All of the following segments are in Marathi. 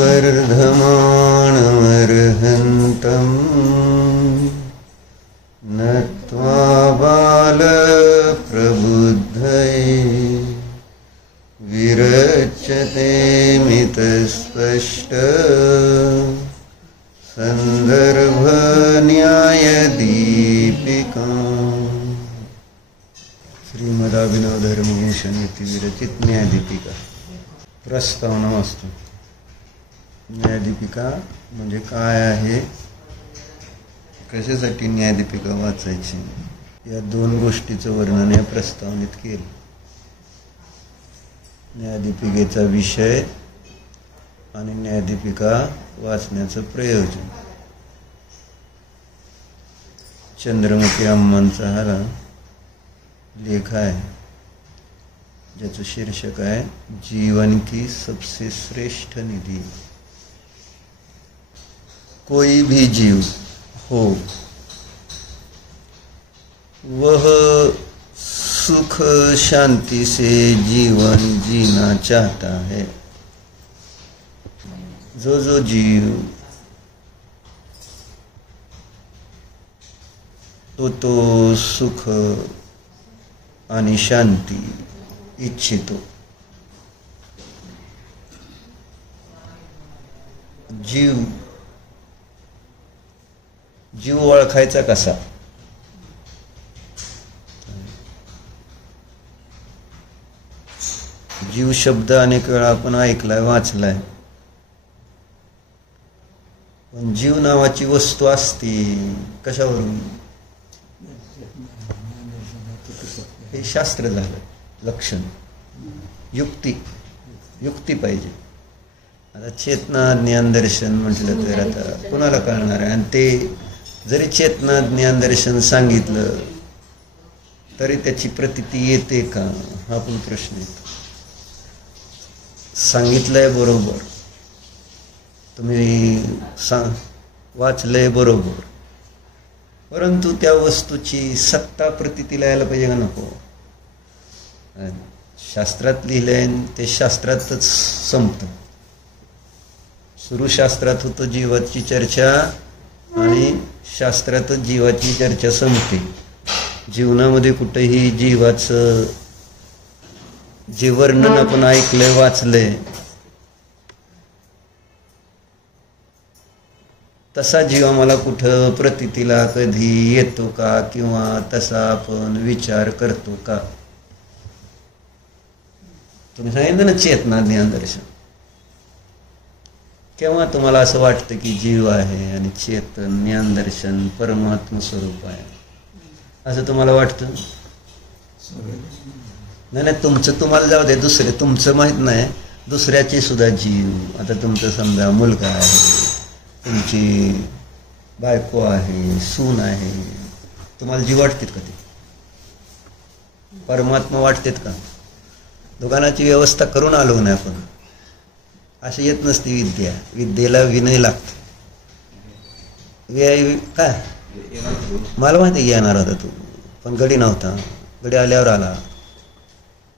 वर्धमानमर्हन्तम् नत्वा बालप्रबुद्धये विरच्यते मितस्पष्ट संदर्भन्यायदीपिका। श्रीमदाभिनवधर्मभूषण इति विरचित न्यायदीपिका प्रस्तावना वाचतो। न्यायदीपिका म्हणजे काय आहे, कशासाठी न्यायदीपिका वाचायची, या दोन गोष्टीचं वर्णन या प्रस्तावनेत केलं. न्यायदीपिकेचा विषय आणि न्यायदीपिका वाचण्याचं प्रयोजन. चंद्रमुखी अम्मांचा हा लेख आहे ज्याचं शीर्षक आहे जीवन की सबसे श्रेष्ठ निधि. कोई भी जीव हो वह सुख शांति से जीवन जीना चाहता है. जो जीव तो सुख आणि शांती इच्छितो. जीव ओळखायचा कसा? जीव शब्द अनेक वेळा आपण ऐकलाय, वाचलाय, पण जीव नावाची वस्तू असती कशावरून? हे शास्त्र झालं, लक्षण, युक्ती पाहिजे. आता चेतना ज्ञान दर्शन म्हटलं तर आता कोणाला कळणार आहे? आणि ते जरी चेतना ज्ञान दर्शन सांगितलं तरी त्याची प्रतीती येते का, हा पण प्रश्न येतो. सांगितलंय बरोबर, तुम्ही वाचलंय बरोबर, परंतु त्या वस्तूची सत्ता प्रतीतीला यायला पाहिजे का नको? शास्त्रात लिहिलंय ते शास्त्रातच संपतं. सुरू शास्त्रात होतं जीवाची चर्चा आणि शास्त्रातच जीवाची चर्चा संपते. जीवनामध्ये कुठेही जीवाचं जे वर्णन आपण ऐकलंय, वाचलंय, तसा जीव आम्हाला कुठं प्रतीतीला कधी येतो का, किंवा तसा आपण विचार करतो का? तुम्ही सांगितलं ना चेतना ज्ञान दर्शन, केव्हा तुम्हाला असं वाटतं की जीव आहे आणि चेतन ज्ञान दर्शन परमात्म स्वरूप आहे असं तुम्हाला वाटतं? नाही, तुमचं तुम्हाला जाऊ दे, दुसरे तुमचं माहित नाही, दुसऱ्याचे सुद्धा जीव. आता तुमचं समजा मुलगा आहे, तुमची बायको आहे, सून आहे, तुम्हाला जीव वाटतात का? ते परमात्मा वाटतात का? दुकानाची व्यवस्था करून आलो नाही आपण, अशी येत नसती विद्या. विद्येला विनय लागतो. काय मला माहिती येणार होता तू, पण गडी नव्हता, गडी आल्यावर आला.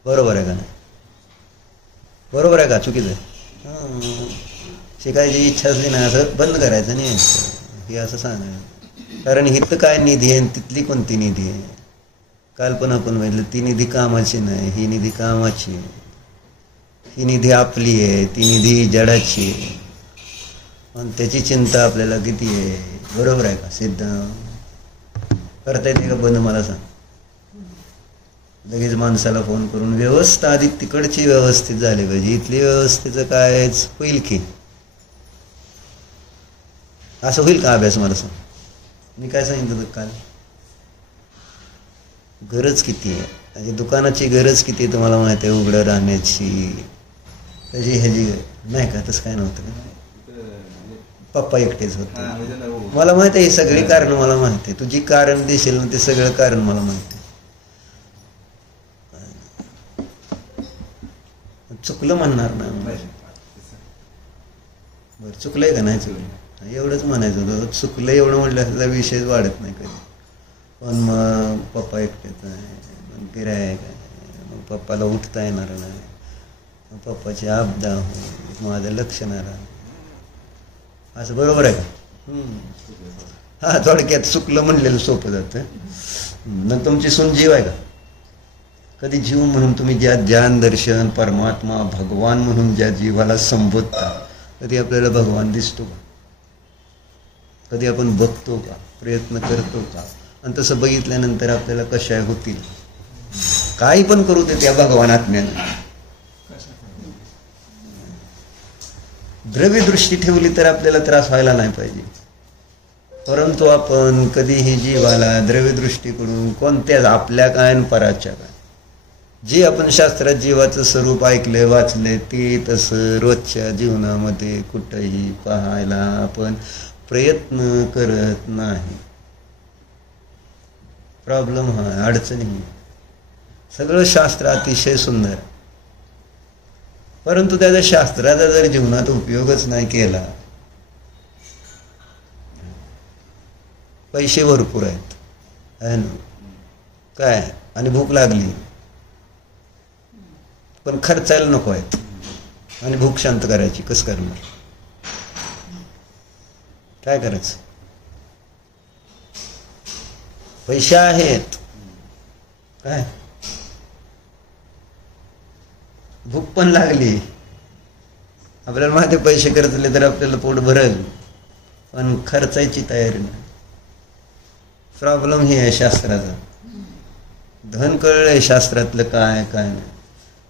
बरोबर आहे का नाही? बरोबर आहे का चुकीचं आहे? शिकायची इच्छा असली ना असं बंद करायचं नाही, हे असं सांगायचं. कारण हिथं काय निधी आहे, तिथली कोणती निधी आहे? काल पण आपण म्हटलं ती निधी कामाची नाही, ही निधी कामाची आहे. ही निधी आपली आहे, ती निधी जडाची आहे, आणि त्याची चिंता आपल्याला किती आहे? बरोबर आहे का? सिद्ध करता येते का बंद? मला सांग. लगेच माणसाला फोन करून व्यवस्था आधी तिकडची व्यवस्थित झाली पाहिजे, इथली व्यवस्थेचं काय होईल की? असं होईल का? अभ्यास मला सांग. मी काय सांगितलं होतं काल? गरज किती आहे, म्हणजे दुकानाची गरज किती आहे तुम्हाला माहिती आहे? उघडं राहण्याची, त्याची ह्याची नाही का? तसं काय नव्हतं का? पप्पा एकटेच होते. मला माहिती आहे ही सगळी कारण, मला माहिती आहे. तुझी कारण दिसेल ना ते सगळं कारण मला माहिती आहे. चुकलं म्हणणार ना? बरं, चुकलंय का नाही चुकलं एवढंच म्हणायचं होतं. चुकलं एवढं म्हटलं त्याचा विषयच वाढत नाही कधी. पण मग पप्पा एकटेच आहे, मग गिऱ्हाईक आहे, मग पप्पाला उठता येणार नाही, मग पप्पाची आपदा हो, माझं लक्ष नाही राहत. असं बरोबर आहे का? हा, थोडक्यात चुकलं म्हणलेलं सोपं जातं. मग तुमची सून जीव आहे का? कधी जीव म्हणून तुम्ही ज्या ज्ञान दर्शन परमात्मा भगवान म्हणून ज्या जीवाला संबोधता, कधी आपल्याला भगवान दिसतो का? कधी आपण बघतो का? प्रयत्न करतो का? आणि तसं बघितल्यानंतर आपल्याला कशा होतील? काही पण करू दे त्या भगवान आत्म्यानं. द्रव्य दृष्टी ठेवली तर आपल्याला त्रास व्हायला नाही पाहिजे. परंतु आपण कधीही जीवाला द्रव्य दृष्टीकडून कोणत्याच आपल्या काय आणि पराच्या काय, जे आपण शास्त्रात जीवाचं स्वरूप ऐकलंय वाचलंय ते तसं रोजच्या जीवनामध्ये कुठंही पाहायला आपण प्रयत्न करत नाही. प्रॉब्लेम हा, अडचणी. सगळं शास्त्र अतिशय सुंदर, परंतु त्याचा शास्त्राचा जर जीवनात उपयोगच नाही केला. पैसे भरपूर आहेत आहे ना काय, आणि भूक लागली पण खर्चायला नको आहेत, आणि भूक शांत करायची कसं करणार? काय करायचं? पैसे आहेत काय, भूक पण लागली, आपल्याला माहिती पैसे खर्चले तर आपल्याला पोट भरेल, पण खर्चायची तयारी नाही. प्रॉब्लेम ही आहे शास्त्राचा. धन कळलंय शास्त्रातलं काय काय नाही,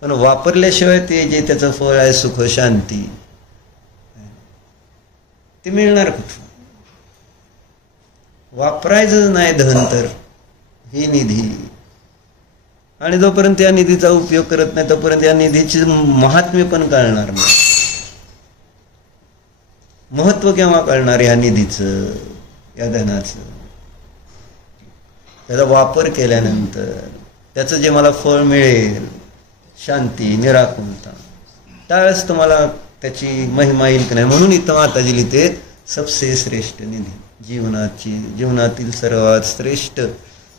पण वापरल्याशिवाय ते जे त्याचं फळ आहे सुख शांती ते मिळणार कुठं? वापरायचं नाही धन तर ही निधी, आणि जोपर्यंत या निधीचा उपयोग करत नाही तोपर्यंत या निधीचे महात्म्य पण कळणार नाही. महत्व केव्हा कळणार या निधीचं, या धनाचं? त्याचा वापर केल्यानंतर त्याचं जे मला फळ मिळेल, शांती निराकुलता, त्यावेळेस तुम्हाला त्याची महिमा येईल की नाही. म्हणून इथं माताजी लिहिते सबसे श्रेष्ठ निधी, जीवनातील सर्वात श्रेष्ठ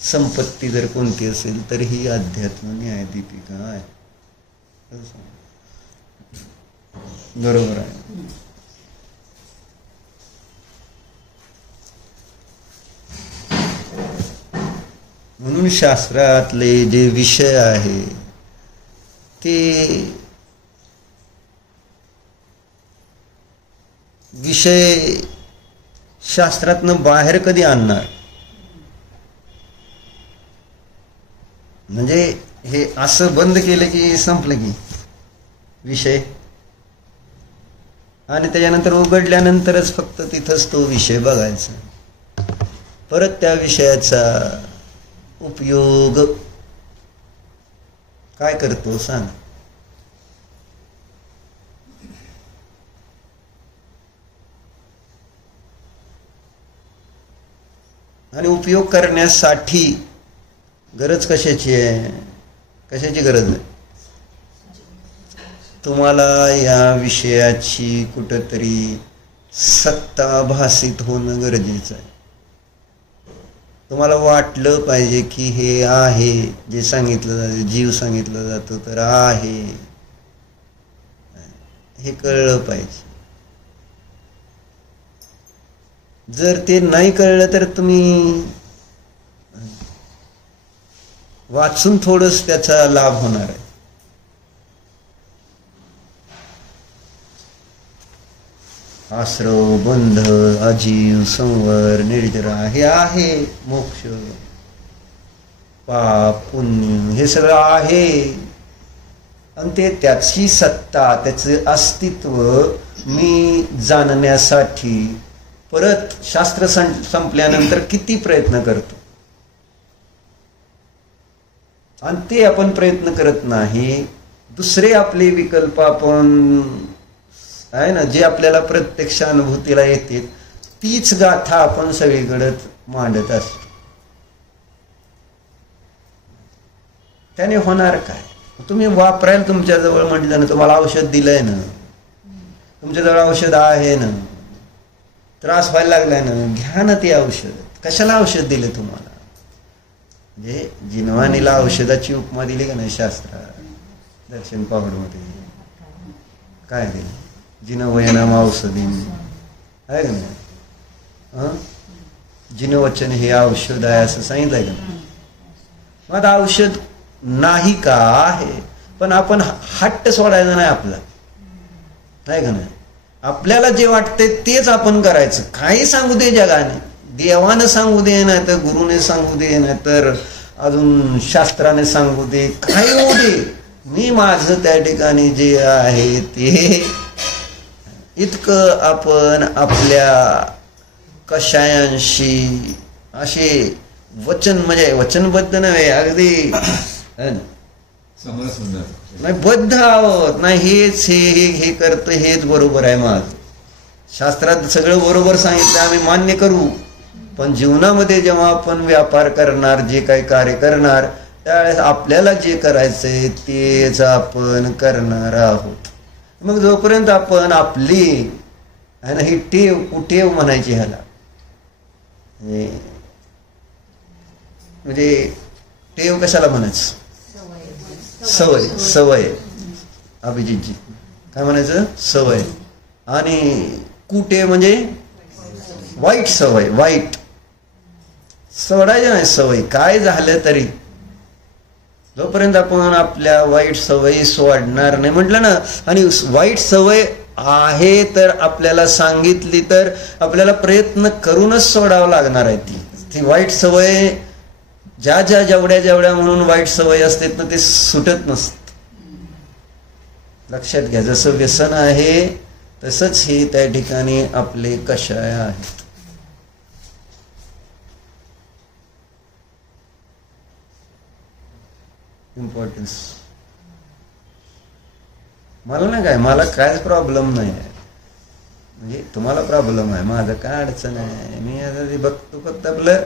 संपत्ती जर कोणती असेल तर ही अध्यात्म न्यायदीपिका आहे. बरोबर आहे. म्हणून शास्त्रातले जे विषय आहे ते विषय शास्त्रातनं बाहेर कधी आणणार? म्हणजे हे असं बंद केलं की संपलं की विषय, आणि त्याच्यानंतर उघडल्यानंतरच फक्त तिथंच तो विषय बघायचा. परत त्या विषयाचा उपयोग काय करतो सांग? आणि उपयोग करण्यासाठी गरज कशाची आहे? कशाची गरज आहे? तुम्हाला या विषयाची कुठंतरी सत्ता भासित होणं गरजेचं आहे. तुम्हाला वाटलं पाहिजे की हे आहे, जे सांगितलं जातं, जीव सांगितलं जातं तर आहे, हे कळलं पाहिजे. जर ते नाही कळलं तर तुम्ही वाचून थोडंच त्याचा लाभ होणार आहे. आश्रव, बंध, अजीव, संवर, निर्जरा हे आहे मोक्ष, पाप, पुण्य हे सगळं आहे. आणि ते त्याची सत्ता, त्याचं अस्तित्व मी जाणण्यासाठी परत शास्त्र संपल्यानंतर किती प्रयत्न करतो, आणि ते आपण प्रयत्न करत नाही. दुसरे आपले विकल्प आपण आहे ना, जे आपल्याला प्रत्यक्ष अनुभूतीला येते तीच गाथा आपण सगळीकडे मांडत असतो. त्याने होणार काय? तुम्ही वापरायला तुमच्याजवळ म्हणजे ना, तुम्हाला औषध दिलंय ना, तुमच्याजवळ औषध आहे ना, त्रास व्हायला लागलाय ना, घ्या ना ते औषध. कशाला औषध दिले तुम्हाला? म्हणजे जिनवानीला औषधाची उपमा दिली का नाही शास्त्रात? दर्शन पावडमध्ये काय दिलं? जिनवयनाम औषधी, आहे का नाही? जिनवचन हे औषध आहे असं सांगितलंय का नाही? मग आता औषध नाही का आहे, पण आपण हट्ट सोडायचा नाही आपला, आहे का नाही? आपल्याला जे वाटते तेच आपण करायचं. काही सांगू दे जगाने, देवानं सांगू दे, नाही तर गुरुने सांगू दे, नाही तर अजून शास्त्राने सांगू दे, काही होऊ दे, मी माझं त्या ठिकाणी जे आहे ते इतकं आपण आपल्या कषायांशी असे वचन, म्हणजे वचनबद्ध नव्हे, अगदी नाही बद्ध आहोत, नाही हेच हे करतं हेच बरोबर आहे. माझं शास्त्रात सगळं बरोबर सांगितलं, आम्ही मान्य करू, पण जीवनामध्ये जेव्हा आपण व्यापार करणार, जे काही कार्य करणार, त्यावेळेस आपल्याला जे करायचंय तेच आपण करणार आहोत. मग जोपर्यंत आपण आपली आहे ना ही टेव म्हणायची ह्याला, म्हणजे टेव कशाला म्हणायचं? सवय. अभिजितजी काय म्हणायचं? सवय. आणि कुटेव म्हणजे वाईट सवय. वाईट सोडायचं नाही सवय, काय झालं तरी. जोपर्यंत आपण आपल्या वाईट सवयी सोडणार नाही, म्हटलं ना, आणि वाईट सवय आहे तर आपल्याला सांगितली तर आपल्याला प्रयत्न करूनच सोडावं लागणार आहे. ती वाईट सवय ज्या जेवढ्या म्हणून वाईट सवय असते ना, ते सुटत नसत. लक्षात घ्या, जसं व्यसन आहे तसंच हे त्या ठिकाणी आपले कषाय आहेत. इम्पॉर्टन्स मला नाही काय, मला कायच प्रॉब्लेम नाही आहे. म्हणजे तुम्हाला प्रॉब्लेम आहे, माझं काय अडचण आहे. मी आता ते बघतो, फक्त आपलं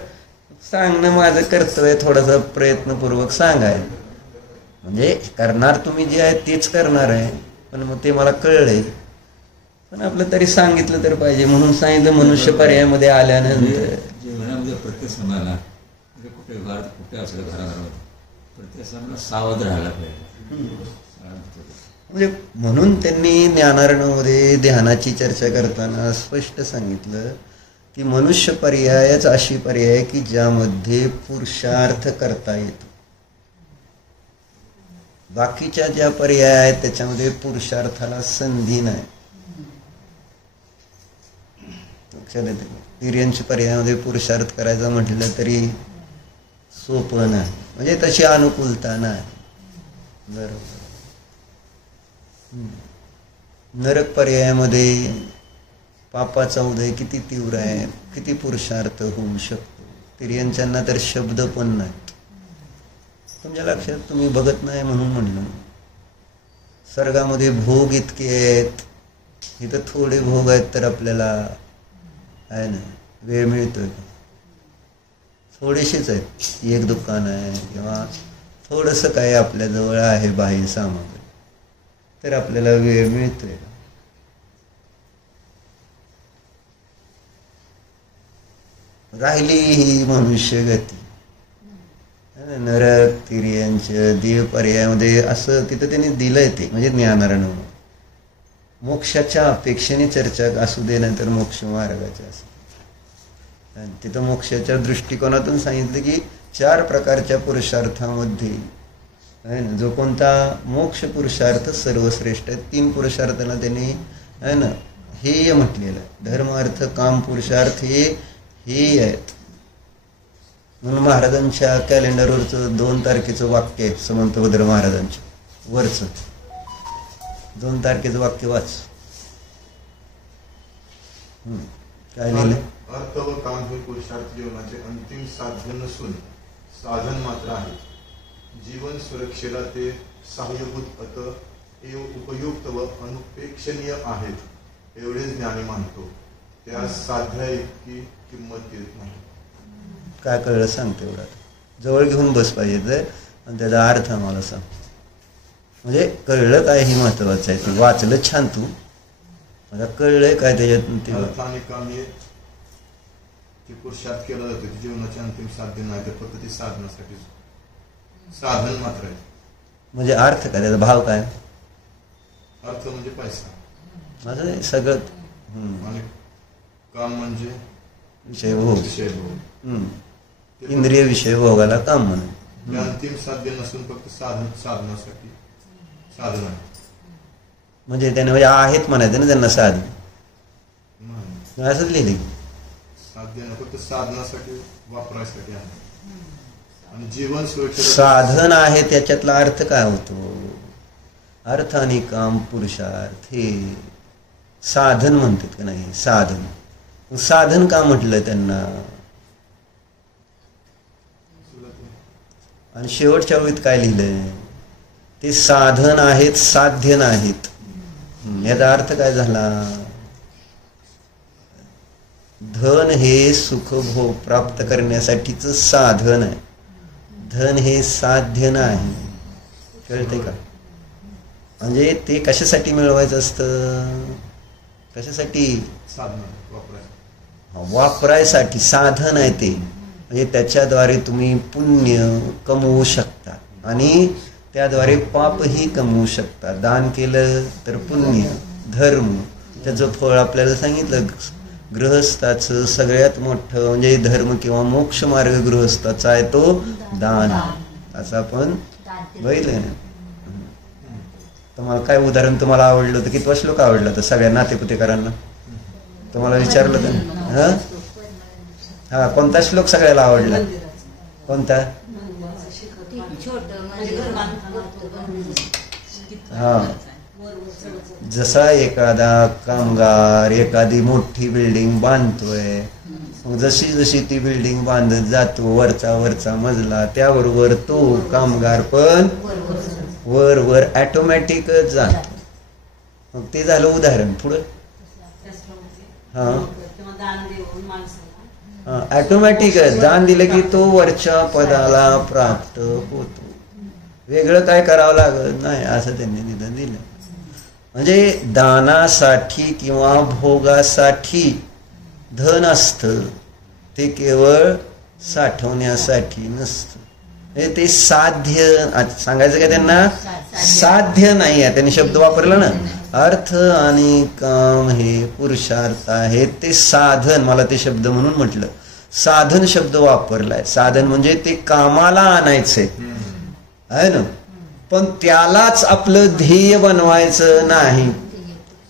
सांगणं माझं कर्तव्य, थोडंसं प्रयत्नपूर्वक सांगाय. म्हणजे करणार तुम्ही जे आहे तेच करणार आहे, पण मग ते मला कळलंय, पण आपलं तरी सांगितलं तर पाहिजे म्हणून सांगितलं. मनुष्य पर्यायामध्ये आल्यानंतर जीवनामध्ये प्रत्येक सणाला कुठे कुठे असलं घराघरात प्रत्येक सणाला सावध राहायला पाहिजे. म्हणजे म्हणून त्यांनी ज्ञानारण्यमध्ये ध्यानाची चर्चा करताना स्पष्ट सांगितलं की मनुष्य पर्यायच अशी पर्याय की ज्यामध्ये पुरुषार्थ करता येतो. बाकीच्या ज्या पर्याय आहेत त्याच्यामध्ये पुरुषार्थाला संधी नाही. तिर्यंच्या पर्यायामध्ये पुरुषार्थ करायचा म्हटलं तरी सोपं नाही, म्हणजे तशी अनुकूलता नाही. बरोबर. नरक पर्यायामध्ये पापाचा उदय किती तीव्र आहे, किती पुरुषार्थ होऊ शकतो. तिर्यंच्यांना तर शब्द पण नाहीत. तुमच्या लक्षात, तुम्ही बघत नाही म्हणून म्हणलं. स्वर्गामध्ये भोग इतके आहेत, इथं थोडे भोग आहेत तर आपल्याला आहे ना वेळ मिळतोय का? थोडेसेच आहेत. एक दुकान आहे किंवा थोडंसं काय आपल्याजवळ आहे बाह्य सामग्री, तर आपल्याला वेळ मिळतोय का? राहिली ही मनुष्य गती. नरक, तिर्यंच्या, देव पर्यायामध्ये असं तिथं त्यांनी दिलंय ते, म्हणजे ज्ञानारण्य. मोक्षाच्या अपेक्षेने चर्चा असू दे, नंतर मोक्ष मार्गाच्या असू दे, तिथं मोक्षाच्या दृष्टिकोनातून सांगितलं की 4 प्रकारच्या पुरुषार्थामध्ये आहे ना, जो कोणता मोक्ष पुरुषार्थ सर्वश्रेष्ठ आहे. 3 पुरुषार्थाला त्यांनी आहे ना हेय म्हटलेलं आहे. धर्म, अर्थ, काम पुरुषार्थ हे आहेत. म्हणून महाराजांच्या कॅलेंडरवरचं 2 तारखेचं वाक्य आहे, समंतभद्र महाराजांच्या वरचं 2 तारखेचं वाक्य वाच. काय लिहिलं? अर्थ व काम हे पुरुषार्थ जीवनाचे अंतिम साध्य नसून साधन मात्र आहे. जीवन सुरक्षेला ते सहाय्यभूत एव उपयुक्त व अनुपेक्षणीय आहेत, एवढेच ज्ञानी मानतो. त्या साध्या इतकी किंमत देत नाही. काय कळलं सांगते एवढा. जवळ घेऊन बस पाहिजे आणि त्याचा अर्थ आम्हाला सांग. म्हणजे कळलं काय हे महत्वाचं आहे. ते वाचलं छान, तू मला कळलंय काय त्याच्यात. अर्थ आणि काम हे पुरुषार्थ केला जातो, ते जीवनाचे अंतिम साध्य नाही, तर फक्त ते साधनासाठी साधन मात्र आहे. म्हणजे अर्थ काय, त्याचा भाव काय? अर्थ म्हणजे पैसा. माझं सगळं काम म्हणजे विषय भोग. विषय भोग. इंद्रिय विषय भोगाला काम म्हणून. हे अंतिम साध्य नसून फक्त साधनासाठी साधन आहे. म्हणजे त्याने म्हणजे आहेत म्हणायचं ना त्यांना साधन, नाही. असंच लिहिले. साध्य नाही, फक्त साधनासाठी वापरायसाठी आहे. आणि जीवन सुरक्षित साधन आहे त्याच्यातला अर्थ काय होतो? अर्थ आणि काम पुरुषार्थ हे साधन म्हणतात का नाही? साधन. साधन का म्हटलं त्यांना? आणि शेवटच्या वेळीत काय लिहिलंय? ते साधन आहेत, साध्य नाहीत. याचा अर्थ काय झाला? धन हे सुखभोग प्राप्त करण्यासाठीच साधन आहे, धन हे साध्य नाही. कळते का? म्हणजे ते कशासाठी मिळवायचं असतं? कशासाठी? वापरायसाठी. साधन आहे ते. म्हणजे त्याच्याद्वारे तुम्ही पुण्य कमवू शकता आणि त्याद्वारे पापही कमवू शकता. दान केलं तर पुण्य, धर्म, त्याचं फळ आपल्याला सांगितलं. गृहस्थाचं सगळ्यात मोठं म्हणजे धर्म किंवा मोक्ष मार्ग गृहस्थाचा आहे तो दान. असं आपण बघितलं ना. तुम्हाला काय उदाहरण तुम्हाला आवडलं होतं? किती श्लोक आवडलं होतं सगळ्या नातेपुतेकरांना? तुम्हाला विचारलं तर हा कोणता श्लोक सगळ्याला आवडला? कोणता? हा. जसा एखादा कामगार एखादी मोठी बिल्डिंग बांधतोय, जशी जशी ती बिल्डिंग बांधत जातो वरचा मजला, त्याबरोबर तो कामगार पण वर वर ऑटोमॅटिकच जातो. मग ते झालं उदाहरण. पुढं ऑटोमॅटिकच दान दिलं की तो वरच्या पदाला प्राप्त होतो. वेगळं काय करावं लागत नाही असं त्यांनी निदान दिलं. म्हणजे दानासाठी किंवा भोगासाठी धन असतं, ते केवळ साठवण्यासाठी नसतं. म्हणजे ते साध्य सांगायचं का त्यांना? साध्य नाही आहे. त्यांनी शब्द वापरला ना, अर्थ आणि काम हे पुरुषार्थ आहेत. ते साधन, मला ते शब्द म्हणून म्हटलं, साधन शब्द वापरलाय. साधन म्हणजे ते कामाला आणायचंय आहे ना, पण त्यालाच आपलं ध्येय बनवायचं नाही.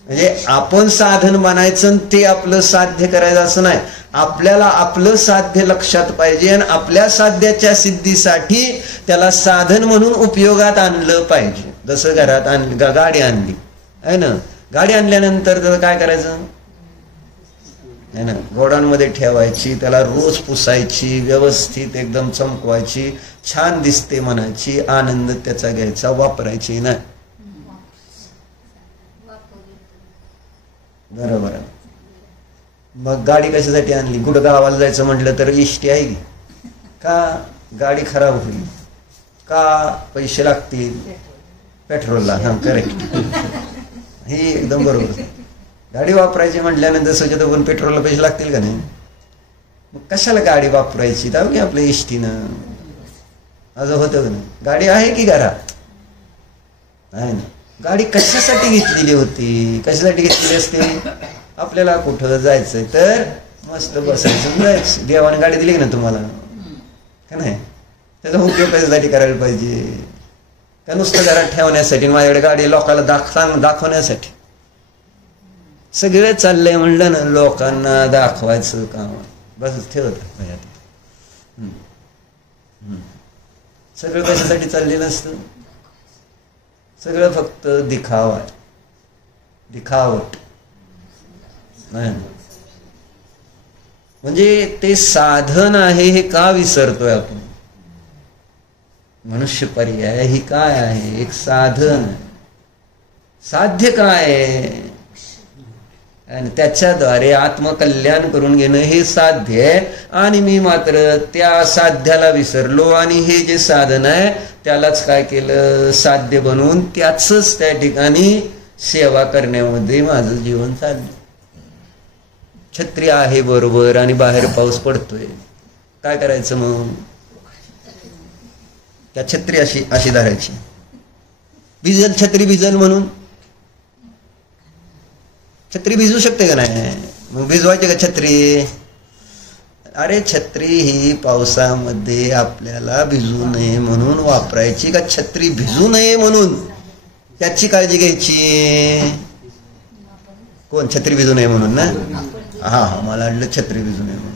म्हणजे आपण साधन बनायचं ते आपलं साध्य करायचं असं नाही. आपल्याला आपलं साध्य लक्षात पाहिजे आणि आपल्या साध्याच्या सिद्धीसाठी त्याला साधन म्हणून उपयोगात आणलं पाहिजे. जसं घरात आणली गाडी आणली आहे ना, गाडी आणल्यानंतर त्याला काय करायचं आहे ना, गोडाऊनमध्ये ठेवायची, त्याला रोज पुसायची, व्यवस्थित एकदम चमकवायची, छान दिसते म्हणायची, आनंद त्याचा घ्यायचा, वापरायची नाही. बरोबर. मग गाडी कशासाठी आणली? कुठं गावाला जायचं म्हटलं तर इष्टी आहे का? गाडी खराब होईल का? पैसे लागतील पेट्रोलला. हा करेक्ट. हे एकदम बरोबर. गाडी वापरायची म्हटल्यानंतर सगळं पण पेट्रोलला पैसे लागतील का नाही? मग कशाला गाडी वापरायची? जाऊ की आपल्या इष्टीनं. असं होतं का नाही? गाडी आहे की घरात आहे ना. गाडी कशासाठी घेतलेली होती? कशासाठी घेतलेली असते? आपल्याला कुठं जायचंय तर मस्त बसायचं जायचं. देवाने गाडी दिली की ना तुम्हाला का नाही? त्याचा उपयोग कशासाठी करायला पाहिजे? का नुसतं घरात ठेवण्यासाठी? माझ्याकडे गाडी लोकांना दाखवण्यासाठी? सगळं चाललंय म्हणलं ना, लोकांना दाखवायचं काम. बस ठेवत सगळं कशासाठी चाललेलं असतं? सगळं फक्त दिखावा, दिखावट नाही. म्हणजे ते साधन आहे हे का विसरतोय आपण? मनुष्य पर्याय ही काय आहे? एक साधन. साध्य काय आहे? आणि त्याच्याद्वारे आत्मकल्याण करून घेणं हे साध्य आहे. आणि मी मात्र त्या साध्याला विसरलो आणि हे जे साधन आहे त्यालाच काय केलं? साध्य बनवून त्याच त्या ठिकाणी सेवा करण्यामध्ये माझं जीवन चाललं. छत्री आहे बरोबर आणि बाहेर पाऊस पडतोय, काय करायचं मग? त्या छत्री अशी धरायची. भिजल छत्री भिजल म्हणून छत्री भिजू शकते का नाही? मग भिजवायची का छत्री? अरे छत्री ही पावसामध्ये आपल्याला भिजू नये म्हणून वापरायची का छत्री भिजू नये म्हणून त्याची काळजी घ्यायची? कोण? छत्री भिजू नये म्हणून ना? हा मला वाटलं छत्री भिजू नये म्हणून.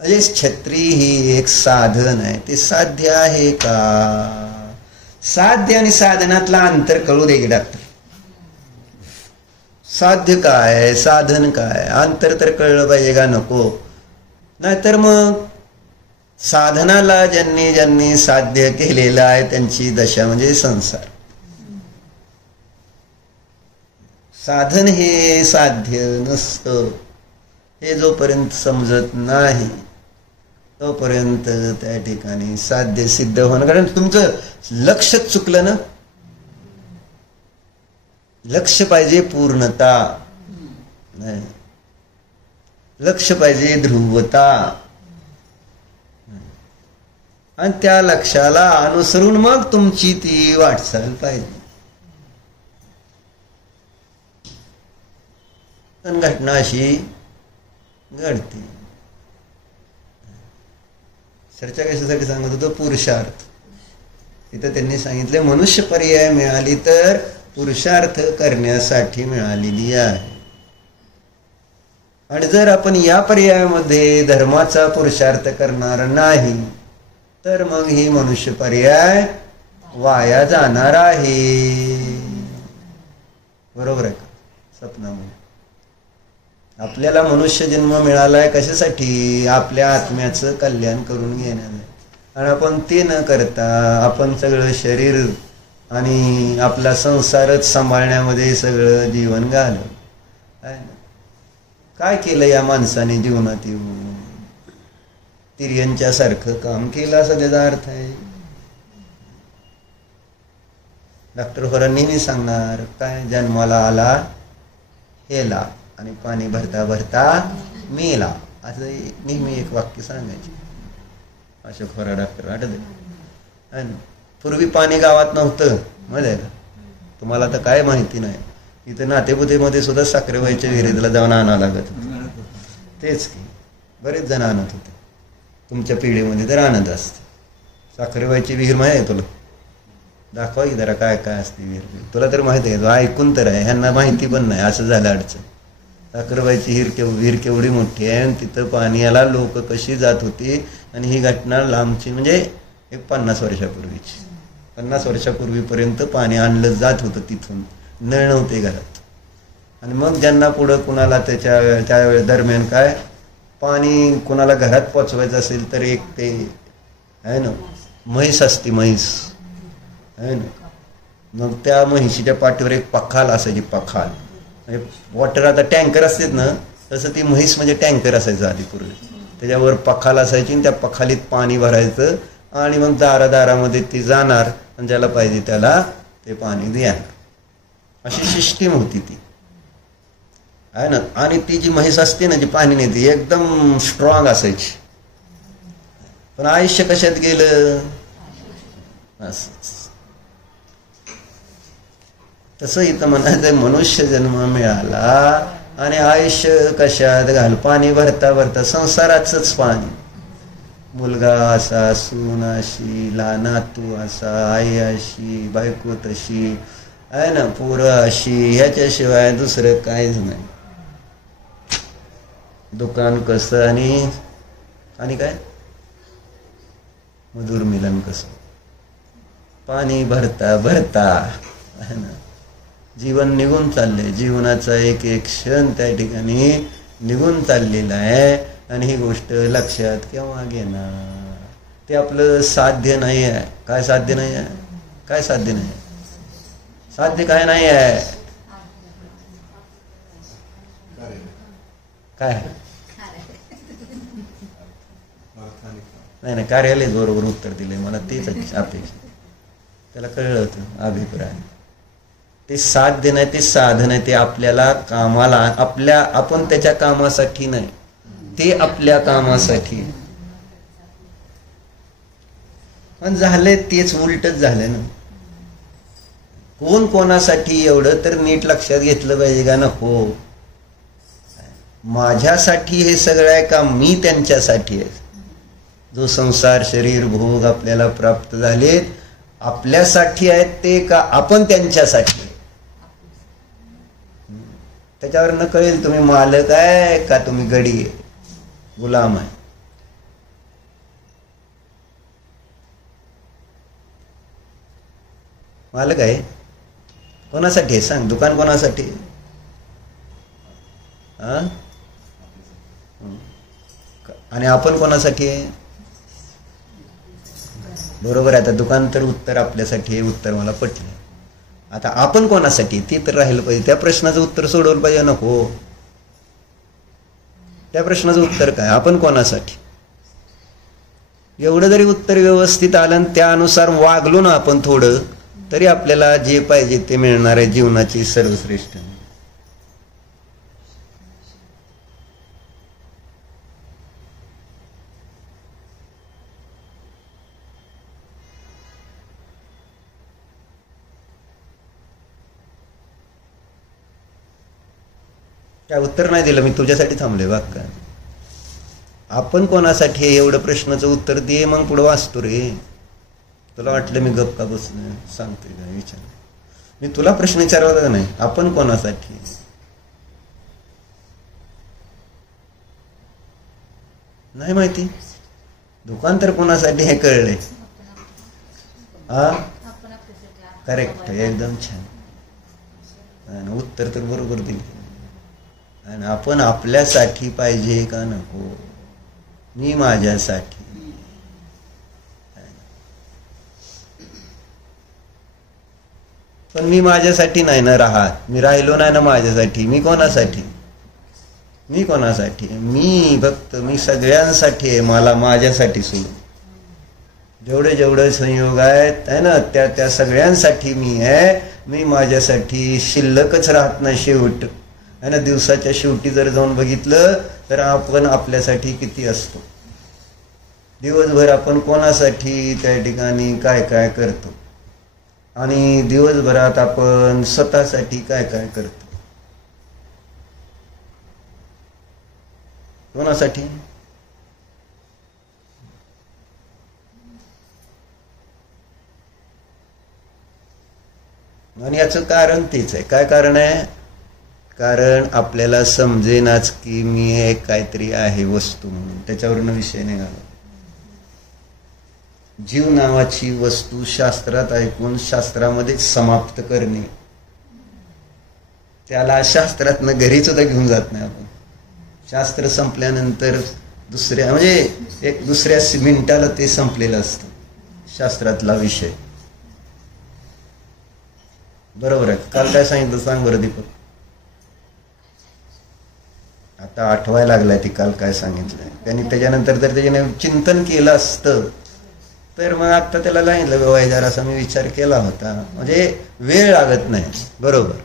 म्हणजे छत्री ही एक साधन आहे, ते साध्य आहे का? साध्य आणि साधनातला अंतर कळू दे की डॉक्टर. साध्य काय, साधन काय, अंतर तर कळलं पाहिजे का नको? नाहीतर मग साधनाला ज्यांनी ज्यांनी साध्य केलेलं आहे त्यांची दशा म्हणजे संसार. साधन हे साध्य नसतं हे जोपर्यंत समजत नाही तोपर्यंत त्या ठिकाणी साध्य सिद्ध होणं. कारण तुमचं लक्षच चुकलं ना. लक्ष पाहिजे पूर्णता, नाही लक्ष पाहिजे ध्रुवता, आणि त्या लक्षाला अनुसरून मग तुमची ती वाटचाल पाहिजे. पण घटना अशी घडते. चर्चा कशासाठी सांगत होतो? पुरुषार्थ. इथं त्यांनी सांगितले मनुष्य पर्याय मिळाली तर पुरुषार्थ करण्यासाठी मिळालेली आहे. आणि जर आपण या पर्यायामध्ये धर्माचा पुरुषार्थ करणार नाही तर मग ही मनुष्य पर्याय वाया जाणार आहे. बरोबर आहे का? सपनामध्ये आपल्याला मनुष्य जन्म मिळालाय कशासाठी? आपल्या आत्म्याचं कल्याण करून घेण्यासाठी. आणि आपण ते न करता आपण सगळं शरीर आणि आपला संसारच सांभाळण्यामध्ये सगळं जीवन घालवलं आहे ना. काय केलं या माणसाने जीवनात येऊन? तिर्यंच्या सारखं काम केलं असा त्याचा अर्थ आहे. डॉक्टर होरा नेहमी सांगणार काय? जन्माला आला हेला आणि पाणी भरता भरता मेला, असं नेहमी एक वाक्य सांगायचे. अशोक होरा डॉक्टर आठवत. पूर्वी पाणी गावात नव्हतं माहिती आहे का तुम्हाला? तर काय माहिती नाही. इथं नातेपुतेमध्ये सुद्धा साखरेबाईच्या विहिरीला जाऊन आणावं लागत होतं. तेच की बरेच जण आणत होते. तुमच्या पिढीमध्ये तर आणत असते. साखरेबाईची विहीर माहिती आहे तुला? दाखवा की जरा काय काय असते विहीर. तुला तर माहिती आहे, ऐकून तर आहे, ह्यांना माहिती पण नाही. असं झालं अडचण. साखरेबाईची विहीर केवढी मोठी आहे आणि तिथं पाण्याला लोक कशी जात होती. आणि ही घटना लांबची म्हणजे एक 50 वर्षापूर्वीची. 50 वर्षापूर्वीपर्यंत पाणी आणलं जात होतं तिथून. नळ नव्हते घरात. आणि मग ज्यांना पुढं कुणाला त्यावेळेस दरम्यान काय पाणी कुणाला घरात पोचवायचं असेल तर एक ते आहे ना म्हैस असते, म्हैस आहे ना. मग त्या म्हैशीच्या पाठीवर एक पखाल असायची. पखाल म्हणजे वॉटर आता टँकर असतात ना तसं ती म्हैस म्हणजे टँकर असायचं आधी पूर्वी. त्याच्यावर पखाल असायची आणि त्या पखालीत पाणी भरायचं आणि मग दारादारामध्ये ती जाणार आणि ज्याला पाहिजे त्याला ते पाणी देणार. अशी सिस्टीम होती ती आहे ना. आणि ती जी म्हैस असते ना जी पाणी नेते एकदम स्ट्रॉंग असायची. पण आयुष्य कशात गेलं? तसं इथं म्हणायचं मनुष्य जन्म मिळाला आणि आयुष्य कशात घाल? पाणी भरता भरता संसाराचंच पाणी. मुलगा असा, सून अशी, नातू असा, आई अशी, बायको तशी आहे ना, पोरं अशी, ह्याच्याशिवाय दुसरं काहीच नाही. दुकान कसं आणि काय मधुर मिलन कसं. पाणी भरता भरता आहे ना जीवन निघून चाललंय. जीवनाचा एक एक क्षण त्या ठिकाणी निघून चाललेला आहे. आणि ही गोष्ट लक्षात केव्हा घेणार? ते आपलं साध्य नाही आहे. काय साध्य नाही आहे? काय साध्य नाही? साध्य काय नाही आहे? काय नाही कार्यालय बरोबर उत्तर दिले मला. तेच अपेक्षा. त्याला कळलं होतं अभिप्राय. ते साध्य नाही, ते साधन आहे. ते आपल्याला कामाला आपण त्याच्या कामासाठी नाही, ते आपल्या कामासाठी. पण झालंय तेच उलटच झालं ना. कोण कोणासाठी एवढं तर नीट लक्षात घेतलं पाहिजे का नको? माझ्यासाठी हे सगळं आहे का मी त्यांच्यासाठी आहे? जो संसार शरीर भोग आपल्याला प्राप्त झालेत आपल्यासाठी आहेत ते का आपण त्यांच्यासाठी? त्याच्यावर न कळेल तुम्ही मालक आहे का तुम्ही गडी आहे, गुलाम आहे. मालक आहे कोणासाठी आहे सांग? दुकान कोणासाठी? आणि आपण कोणासाठी आहे? बरोबर आहे. आता दुकान तर उत्तर आपल्यासाठी आहे, उत्तर मला पटले. आता आपण कोणासाठी ते तर राहिलं पाहिजे. त्या प्रश्नाचं उत्तर सोडवलं पाहिजे. नको, त्या प्रश्नाचं उत्तर काय? आपण कोणासाठी? एवढं जरी उत्तर व्यवस्थित आलं आणि त्यानुसार वागलो ना आपण थोडं, तरी आपल्याला जे पाहिजे ते मिळणार आहे. जीवनाची सर्वश्रेष्ठ. काय उत्तर नाही दिलं मी, तुझ्यासाठी थांबले बाग का? आपण कोणासाठी आहे एवढं प्रश्नाचं उत्तर दे, मग पुढं वाचतो रे. तुला वाटलं मी गप का बसलो? सांगतोय का? विचार. मी तुला प्रश्न विचारला का नाही? आपण कोणासाठी? नाही माहिती. दुकान तर कोणासाठी हे कळले. हा, करेक्ट, एकदम छान. उत्तर तर बरोबर दिले. आणि आपण आपल्यासाठी पाहिजे का नको? मी माझ्यासाठी. पण मी माझ्यासाठी नाही ना राहत. मी राहिलो नाही ना माझ्यासाठी. मी कोणासाठी? मी कोणासाठी? मी फक्त मी सगळ्यांसाठी आहे. मला माझ्यासाठी सोडून जेवढे जेवढे संयोग आहेत आहे ना त्या त्या सगळ्यांसाठी मी आहे. मी माझ्यासाठी शिल्लकच राहत नाही शेवट आहे ना. दिवसाच्या शेवटी जर जाऊन बघितलं तर आपण आपल्यासाठी किती असतो. दिवसभर आपण कोणासाठी त्या ठिकाणी काय काय करतो आणि दिवसभरात आपण स्वतःसाठी काय काय करतो. कोणासाठी? आणि याचं कारण तेच आहे. काय कारण आहे? कारण आपल्याला समजेनाच की मी एक काहीतरी आहे वस्तू म्हणून. त्याच्यावरनं विषय निघाला. जीव नावाची वस्तू शास्त्रात ऐकून शास्त्रामध्ये समाप्त करणे, त्याला शास्त्रातनं घरी सुद्धा घेऊन जात नाही आपण. शास्त्र संपल्यानंतर दुसऱ्या म्हणजे एक दुसऱ्या मिनिटाला ते संपलेलं असतं शास्त्रातला विषय. बरोबर आहे. काल काय सांगितलं सांग बरं दीपक? आता आठवायला लागलाय ती काल काय सांगितलंय त्यांनी. त्याच्यानंतर जर त्याच्याने चिंतन केलं असतं तर मग आता त्याला सांगितलं व्हायचं असा मी विचार केला होता. म्हणजे वेळ लागत नाही. बरोबर.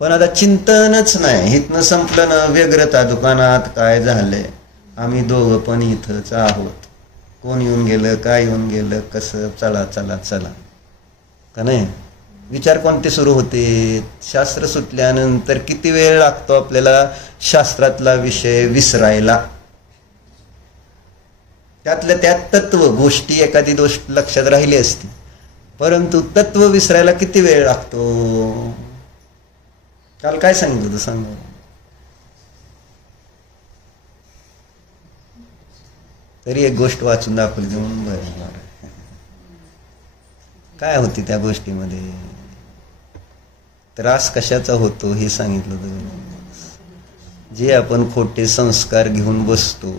पण आता चिंतनच नाही. इथनं संपलं ना. व्यग्रता. दुकानात काय झालंय, आम्ही दोघं पण इथंच आहोत. कोण येऊन गेलं, काय येऊन गेलं, कसं, चला चला चला का नाही. विचार कोणते सुरू होते? शास्त्र सुटल्यानंतर किती वेळ लागतो आपल्याला शास्त्रातला विषय विसरायला. त्यातल्या त्यात तत्व गोष्टी एखादी गोष्ट लक्षात राहिली असती, परंतु तत्व विसरायला किती वेळ लागतो? काल काय सांगितलं होतं सांग. तरी एक गोष्ट वाचून दाखवली म्हणून बरं. काय होती त्या गोष्टीमध्ये? त्रास कशाचा होतो हे सांगितलं होतं. जे आपण खोटे संस्कार घेऊन बसतो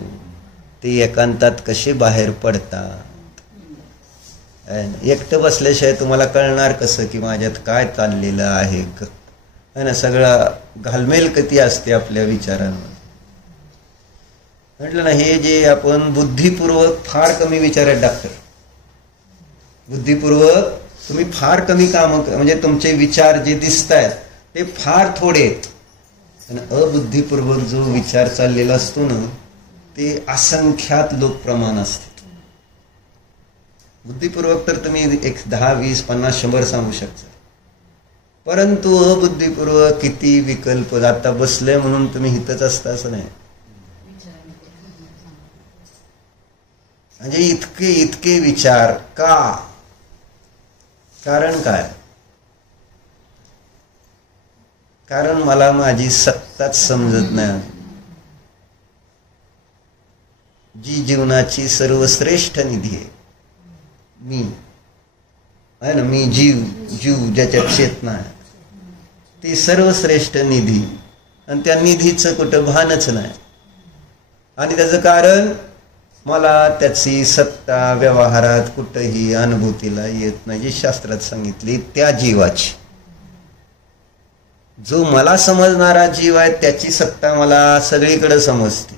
ते एकांतात कसे बाहेर पडतात. एकटं बसल्याशिवाय तुम्हाला कळणार कसं की माझ्यात काय चाललेलं आहे ना. सगळा घालमेल किती असते आपल्या विचारांवर. म्हटलं ना, हे जे आपण बुद्धिपूर्वक फार कमी विचार आहेत डॉक्टर. बुद्धिपूर्वक तुम्ही फार कमी काम म्हणजे तुमचे विचार जे दिसत आहेत ते फार थोडे आहेत. आणि अबुद्धिपूर्वक जो विचार चाललेला असतो ना ते असंख्यात लोक प्रमाण असते. बुद्धिपूर्वक तर तुम्ही 10, 20, 50, 100 सांगू शकता. परंतु अबुद्धिपूर्वक किती विकल्प. आता बसले म्हणून तुम्ही हितच असता असं नाही. म्हणजे इतके इतके विचार का? कारण काय? कारण मला माझी सत्ताच समजत नाही. जी जीवनाची सर्वश्रेष्ठ निधी आहे, मी आहे ना, मी जीव ज्याच्यात चेतना आहे, ती सर्वश्रेष्ठ निधी, आणि त्या निधीचं कुठं भानच नाही. आणि त्याचं कारण मला त्याची सत्ता व्यवहारात कुठंही अनुभूतीला येत नाही. जी शास्त्रात सांगितली त्या जीवाची, जो मला समजणारा जीव आहे त्याची सत्ता मला सगळीकडे समजते.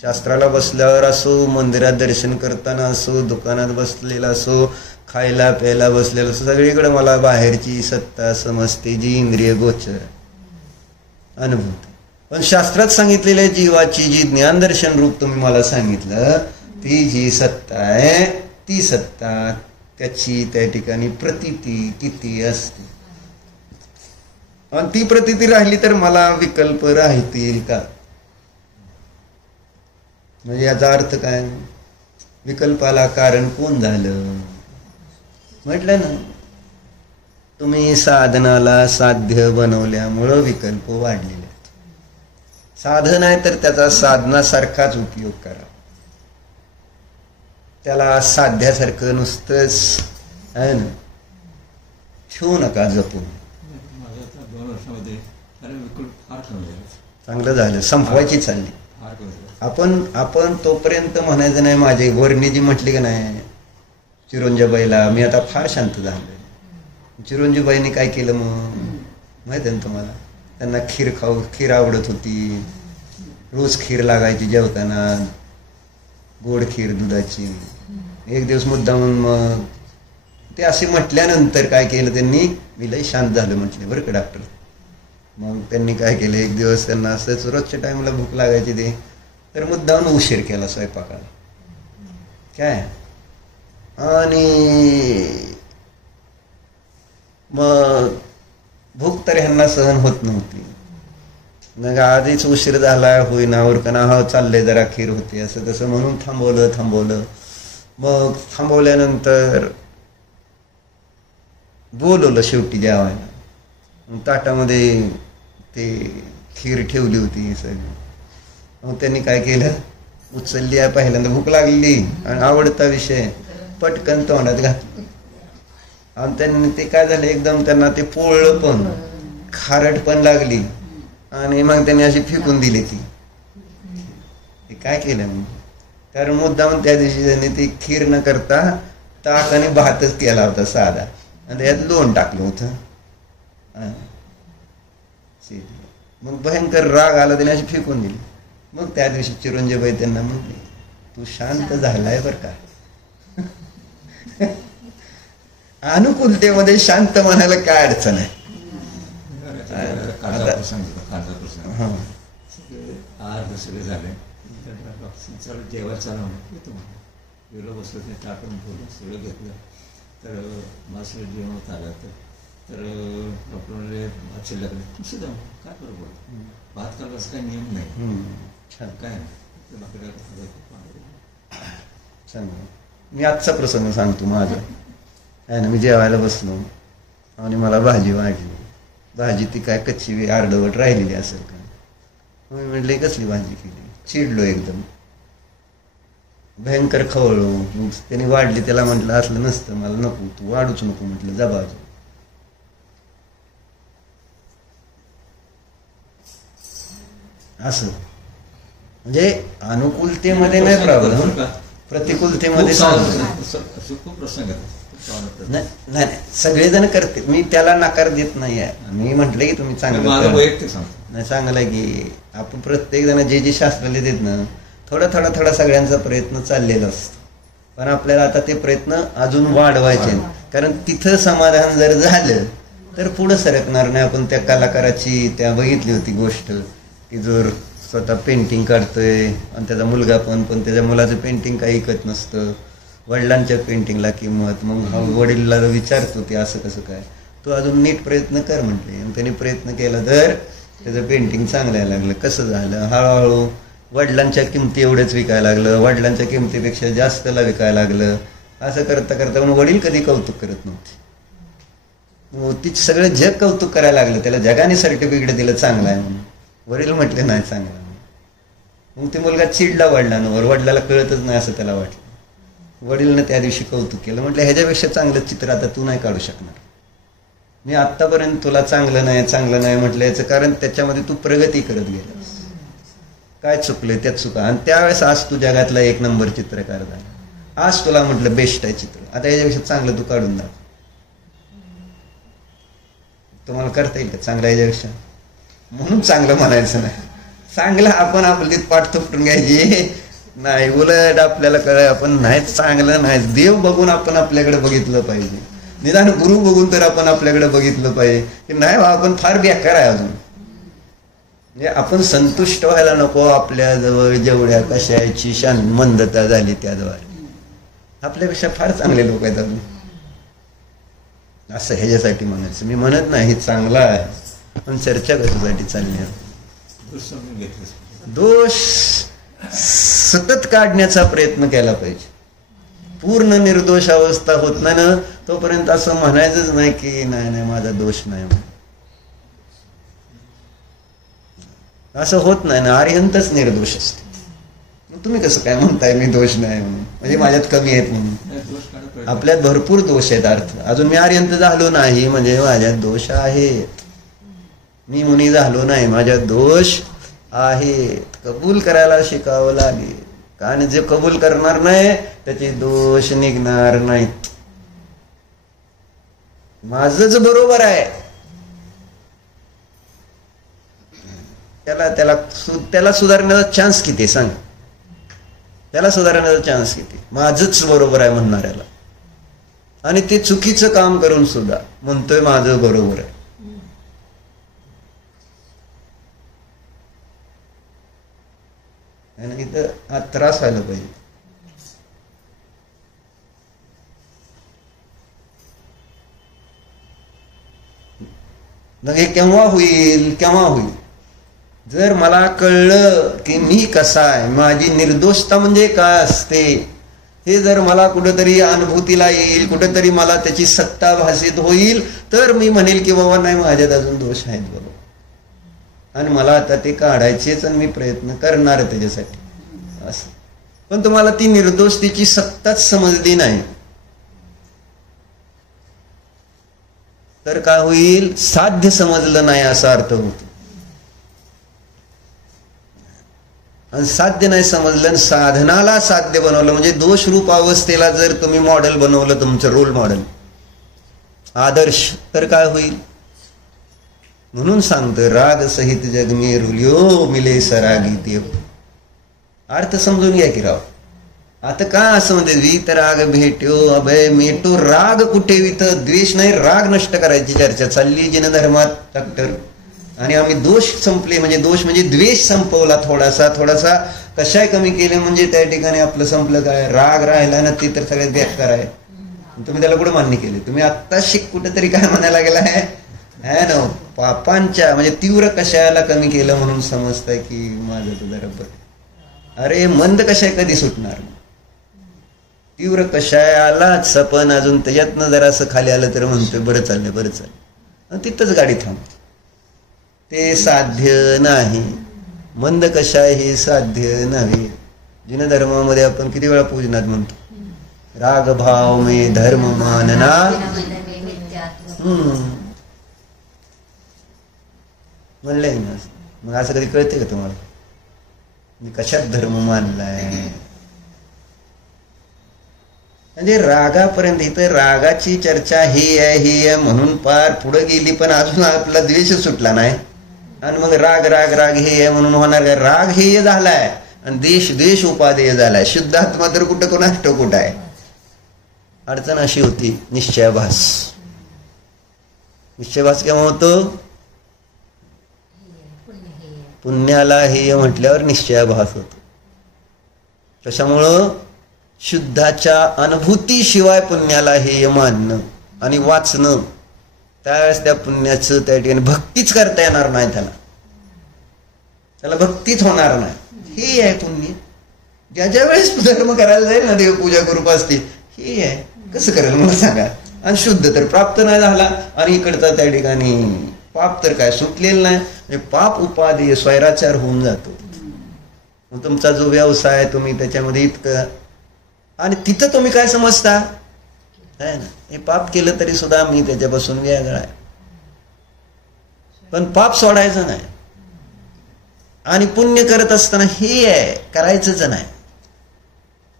शास्त्राला बसल्यावर असो, मंदिरात दर्शन करताना असो, दुकानात बसलेला असो, खायला प्यायला बसलेला असो, सगळीकडे मला बाहेरची सत्ता समजते, जी इंद्रिय गोचर अनुभूती. पण शास्त्रात सांगितलेल्या जीवाची जी ज्ञानदर्शन रूप तुम्ही मला सांगितलं, ती जी सत्ता आहे, ती सत्ता त्याची त्या ठिकाणी प्रतीती किती असते. आणि ती प्रतीती राहिली तर मला विकल्प राहतील का? म्हणजे याचा अर्थ काय? विकल्पाला कारण कोण झालं? म्हटलं ना, तुम्ही साधनाला साध्य बनवल्यामुळं विकल्प वाढलेले आहेत. साधन आहे तर त्याचा साधनासारखाच उपयोग करा. त्याला साध्यासारखं नुसतंच आहे ना ठेवू नका जपून. माझ्या आता 2 वर्षामध्ये विकल्प फार कमी झाले. चांगलं झालं, संपवायची चालली. फार कमी झाले. आपण तोपर्यंत म्हणायचं नाही. माझी वर्णी जी म्हटली का नाही चिरोंजीबाईला, मी आता फार शांत झालो. चिरोंजीबाईने काय केलं मग माहिती आहे ना तुम्हाला? त्यांना खीर आवडत होती. रोज खीर लागायची जेवताना, गोड खीर दुधाची. एक दिवस मुद्दामून मग ते असे म्हटल्यानंतर काय केलं त्यांनी, मी लई शांत झालं म्हटले बरं का डॉक्टर. मग त्यांनी काय केलं, एक दिवस त्यांना असंच रोजच्या टाईमला भूक लागायची ते, तर मुद्दामून उशीर केला स्वयंपाकाला काय. आणि मग भूक तर ह्यांना सहन होत नव्हती. मग आधीच उशीर झाला, होईना उरकना, हा चाललंय जरा खीर होते असं तसं म्हणून थांबवलं. मग थांबवल्यानंतर बोलवलं शेवटी जेवायला. ताटामध्ये ते खीर ठेवली होती सगळी. मग त्यांनी काय केलं, उचलली आहे, पहिल्यांदा भूक लागली आणि आवडता विषय पटकन तोंडात घातलं. आणि त्यांनी ते काय झालं, एकदम त्यांना ते पोळलं पण, खारट पण लागली. आणि मग त्यांनी अशी फेकून दिली ती. ते काय केलं मग, कारण मुद्दाम त्या दिवशी त्यांनी ती खीर न करता ताक आणि भातच केला होता साधा, आणि त्यात लोण टाकलं होतं. मग भयंकर राग आला, त्याने अशी फेकून दिली. मग त्या दिवशी चिरोंजीबाई त्यांना म्हणले, तू शांत झालाय बर का. अनुकूलतेमध्ये शांत म्हणायला काय अडचण आहे. सगळे झाले जेव्हा चालू येतो गेलो बसलो, ते टाकून बोललं, सगळं घेतलं. तर मला सगळं जेवण होत आलं. तर डॉक्टर म्हणले भात शिल्लक नाही. सुद्धा काय करू बोलतो, भात करायचा काही नियम नाही. काय सांग. मी आजचा प्रसंग सांगतो माझा. आहे ना, मी जेवायला बसलो आणि मला भाजी वाढली. भाजी ती काय कच्ची अर्धवट राहिलेली असेल का. मी म्हटले कसली भाजी केली. चिडलो एकदम, भयंकर खवळलो. त्याने वाढली, त्याला म्हटलं असलं नसतं, मला नको, तू वाढूच नको म्हटलं, जा बाजू. असं म्हणजे अनुकूलतेमध्ये नाही प्रॉब्लेम, प्रतिकूलतेमध्ये खूप प्रसंग नाही. सगळेजण करते, मी त्याला नकार देत नाही आहे. मी म्हटलं की तुम्ही चांगलं नाही, चांगलं आहे की आपण प्रत्येक जण जे शास्त्राला देत ना, थोडा सगळ्यांचा प्रयत्न चाललेला असतो. पण आपल्याला आता ते प्रयत्न अजून वाढवायचे, कारण तिथं समाधान जर झालं तर पुढं सरकणार नाही. आपण त्या कलाकाराची त्या बघितली होती गोष्ट की जो स्वतः पेंटिंग काढतोय आणि त्याचा मुलगा पण त्याच्या मुलाचं पेंटिंग काही ऐकत नसतं. वडिलांच्या पेंटिंगला किंमत, मग वडीलला विचारतो ते असं कसं काय, तो अजून नीट प्रयत्न कर म्हटले. आणि त्याने प्रयत्न केला तर त्याचं पेंटिंग चांगलं यायला लागलं. कसं झालं, हळूहळू वडिलांच्या किमती एवढंच विकायला लागलं, वडिलांच्या किमतीपेक्षा जास्तला विकायला लागलं. असं करता करता मग वडील कधी कौतुक करत नव्हते. ती सगळं जग कौतुक करायला लागलं, त्याला जगाने सर्टिफिकेट दिलं चांगलं आहे म्हणून. वडील म्हटले नाही चांगलं म्हणून. मग ते मुलगा चिडला वडिलांवर, वडिलाला कळतच नाही असं त्याला वाटलं. वडीलनं त्या दिवशी कौतुक केलं, म्हटलं ह्याच्यापेक्षा चांगलं चित्र आता तू नाही काढू शकणार. मी आत्तापर्यंत तुला चांगलं नाही म्हटलं, याचं कारण त्याच्यामध्ये तू प्रगती करत गेलास. काय चुकलं त्यात चुका, आणि त्यावेळेस आज तू जगातला 1 नंबर चित्रकार झाला. आज तुला म्हटलं बेस्ट आहे चित्र, आता याच्यापेक्षा चांगलं तू काढून दाखव. तुम्हाला करता येईल का चांगलं याच्यापेक्षा? म्हणून चांगलं म्हणायचं नाही. चांगलं आपण आपली पाठ थोपटून घ्यायची नाही, उलट आपल्याला कळलं आपण नाही चांगलं नाही. देव बघून आपण आपल्याकडे बघितलं पाहिजे, निदान गुरु बघून तर आपण आपल्याकडे बघितलं पाहिजे की नाही आपण फार बेकार आहे अजून. म्हणजे आपण संतुष्ट व्हायला नको आपल्याजवळ जेवढ्या कशाची मंदता झाली त्याद्वारे. आपल्यापेक्षा फार चांगले लोक आहेत अजून, असं ह्याच्यासाठी म्हणायचं. मी म्हणत नाही हे चांगलं आहे, पण चर्चा कशासाठी चालली आहे? दोष सतत काढण्याचा प्रयत्न केला पाहिजे. पूर्ण निर्दोष अवस्था होत नाही ना तोपर्यंत असं म्हणायचंच नाही की नाही माझा दोष नाही. असं होत नाही ना, आर्यंतच निर्दोष असते. तुम्ही कसं काय म्हणताय मी दोष नाही म्हणून, म्हणजे माझ्यात कमी आहेत म्हणून? आपल्यात भरपूर दोष आहेत. अर्थ अजून मी आर्यंत झालो नाही म्हणजे माझ्यात दोष आहेत. मी मुनी झालो नाही, माझ्यात दोष आहेत. कबूल करायला शिकावं लागेल, कारण जे कबूल करणार नाही त्याचे दोष निघणार नाहीत. माझंच बरोबर आहे, त्याला सुधारण्याचा चान्स किती सांग? त्याला सुधारण्याचा चान्स किती? माझंच बरोबर आहे म्हणणाऱ्याला. आणि ते चुकीचं काम करून सुद्धा म्हणतोय माझं बरोबर आहे. आणि इथं हा त्रास व्हायला पाहिजे. मग हे केव्हा होईल? जर मला कळलं की मी कसा आहे, माझी निर्दोषता म्हणजे काय असते हे जर मला कुठंतरी अनुभूतीला येईल, कुठंतरी मला त्याची सत्ता भासित होईल, तर मी म्हणेल की बाबा नाही माझ्यात अजून दोष आहेत बाबा, आणि मला आता ते काढायचेच आणि मी प्रयत्न करणार त्याच्यासाठी असं. पण तुम्हाला ती निर्दोषतेची सत्ताच समजली नाही तर काय होईल? साध्य समजलं नाही असा अर्थ होतो. आणि साध्य नाही समजलं, साधनाला साध्य बनवलं, म्हणजे दोषरूप अवस्थेला जर तुम्ही मॉडेल बनवलं, तुमचं रोल मॉडेल आदर्श, तर काय होईल? म्हणून सांगतं राग सहित जग मेरुल्यो मिले सरागी देव. अर्थ समजून घ्या की राव. आता का असं म्हणते वीत राग भेट्यो अभय मेटो. राग कुठे? इथं द्वेष नाही, राग नष्ट करायची चर्चा चालली जिनधर्मात डॉक्टर. आणि आम्ही दोष संपले म्हणजे दोष म्हणजे द्वेष संपवला थोडासा कशाय कमी केले म्हणजे त्या ठिकाणी आपलं संपलं. काय राग राहिला ना ते तर सगळ्यात बेकार आहे. तुम्ही त्याला कुठे मान्य केले? तुम्ही आत्ता कुठेतरी काय म्हणायला गेला आहे ना, पापांच्या म्हणजे तीव्र कशाला कमी केलं म्हणून समजताय की माझं तर जरा बरं. अरे मंद कशाय कधी सुटणार? तीव्र कशायालाच आपण अजून त्याच्यातनं जरा असं खाली आलं तर म्हणतोय बरं चाललंय, तिथंच गाडी थांबते. ते साध्य नाही. मंद कशाय हे साध्य नाही. जिनधर्मामध्ये आपण किती वेळा पूजनात म्हणतो राग भाव मे धर्म मानना. म्हणलंय ना. मग असं कधी कळते का तुम्हाला मी कशात धर्म मानलाय? म्हणजे रागापर्यंत इथं रागाची चर्चा ही आहे म्हणून पार पुढे गेली, पण अजून आपला द्वेष सुटला नाही. आणि मग राग राग राग हे आहे म्हणून होणार काय? राग हे झालाय आणि द्वेष उपादेय झालाय. शुद्धात्मा तर कुठं कोणाष्ट कुठं आहे. अडचण अशी होती निश्चयाभास. निश्चयाभास केव्हा होतो? पुण्याला हे म्हटल्यावर निश्चयाभास होतो. त्याच्यामुळं शुद्धाच्या अनुभूतीशिवाय पुण्याला हे मानणं आणि वाचणं, त्यावेळेस त्या पुण्याचं त्या ठिकाणी भक्तीच करता येणार नाही. त्याला भक्तीच होणार नाही. हे आहे पुण्य. ज्या वेळेस धर्म करायला जाईल ना, देवपूजा करू असते, हे आहे. कसं करेल मला सांगा. आणि शुद्ध तर प्राप्त नाही झाला, आणि इकडचा त्या ठिकाणी पाप तर काय सुटलेलं नाही. म्हणजे पाप उपादेय स्वैराचार होऊन जातो. मग तुमचा जो व्यवसाय तुम्ही त्याच्यामध्ये इतकं, आणि तिथं तुम्ही काय समजता आहे ना, हे पाप केलं तरी सुद्धा मी त्याच्यापासून वेगळा आहे. पण पाप सोडायचं नाही. आणि पुण्य करत असताना हे आहे करायचंच नाही.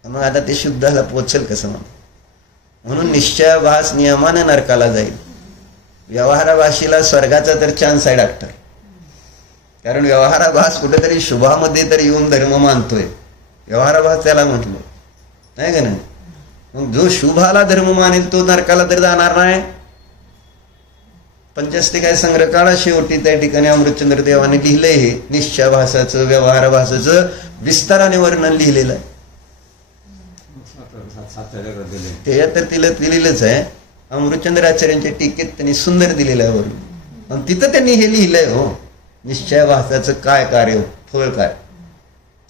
मग आता ते शुद्धाला पोचेल कसं. म्हणून निश्चयाभास नियमानं नरकाला जाईल. व्यवहाराभाशीला स्वर्गाचा तर चान्स आहे डॉक्टर. कारण व्यवहाराभास कुठेतरी शुभामध्ये तर येऊन धर्म मानतोय. व्यवहाराभास त्याला म्हटलं नाही का नाही. मग जो शुभाला धर्म मानेल तो नरकाला तर जाणार नाही. पंचस्तिकाय संग्रह काळा शेवटी त्या ठिकाणी अमृतचंद्र देवाने लिहिलंय. हे निश्चयाभासाचं व्यवहाराभासाचं विस्ताराने वर्णन लिहिलेलं आहे. त्याच्यात तर तिला दिलेलंच आहे. अमृतचंद्र आचार्यांच्या टीकेत त्यांनी सुंदर दिलेलं आहे वर्णन. आणि तिथं त्यांनी हे लिहिलंय. हो, निश्चयाभासाचं काय कार्य, फळ काय,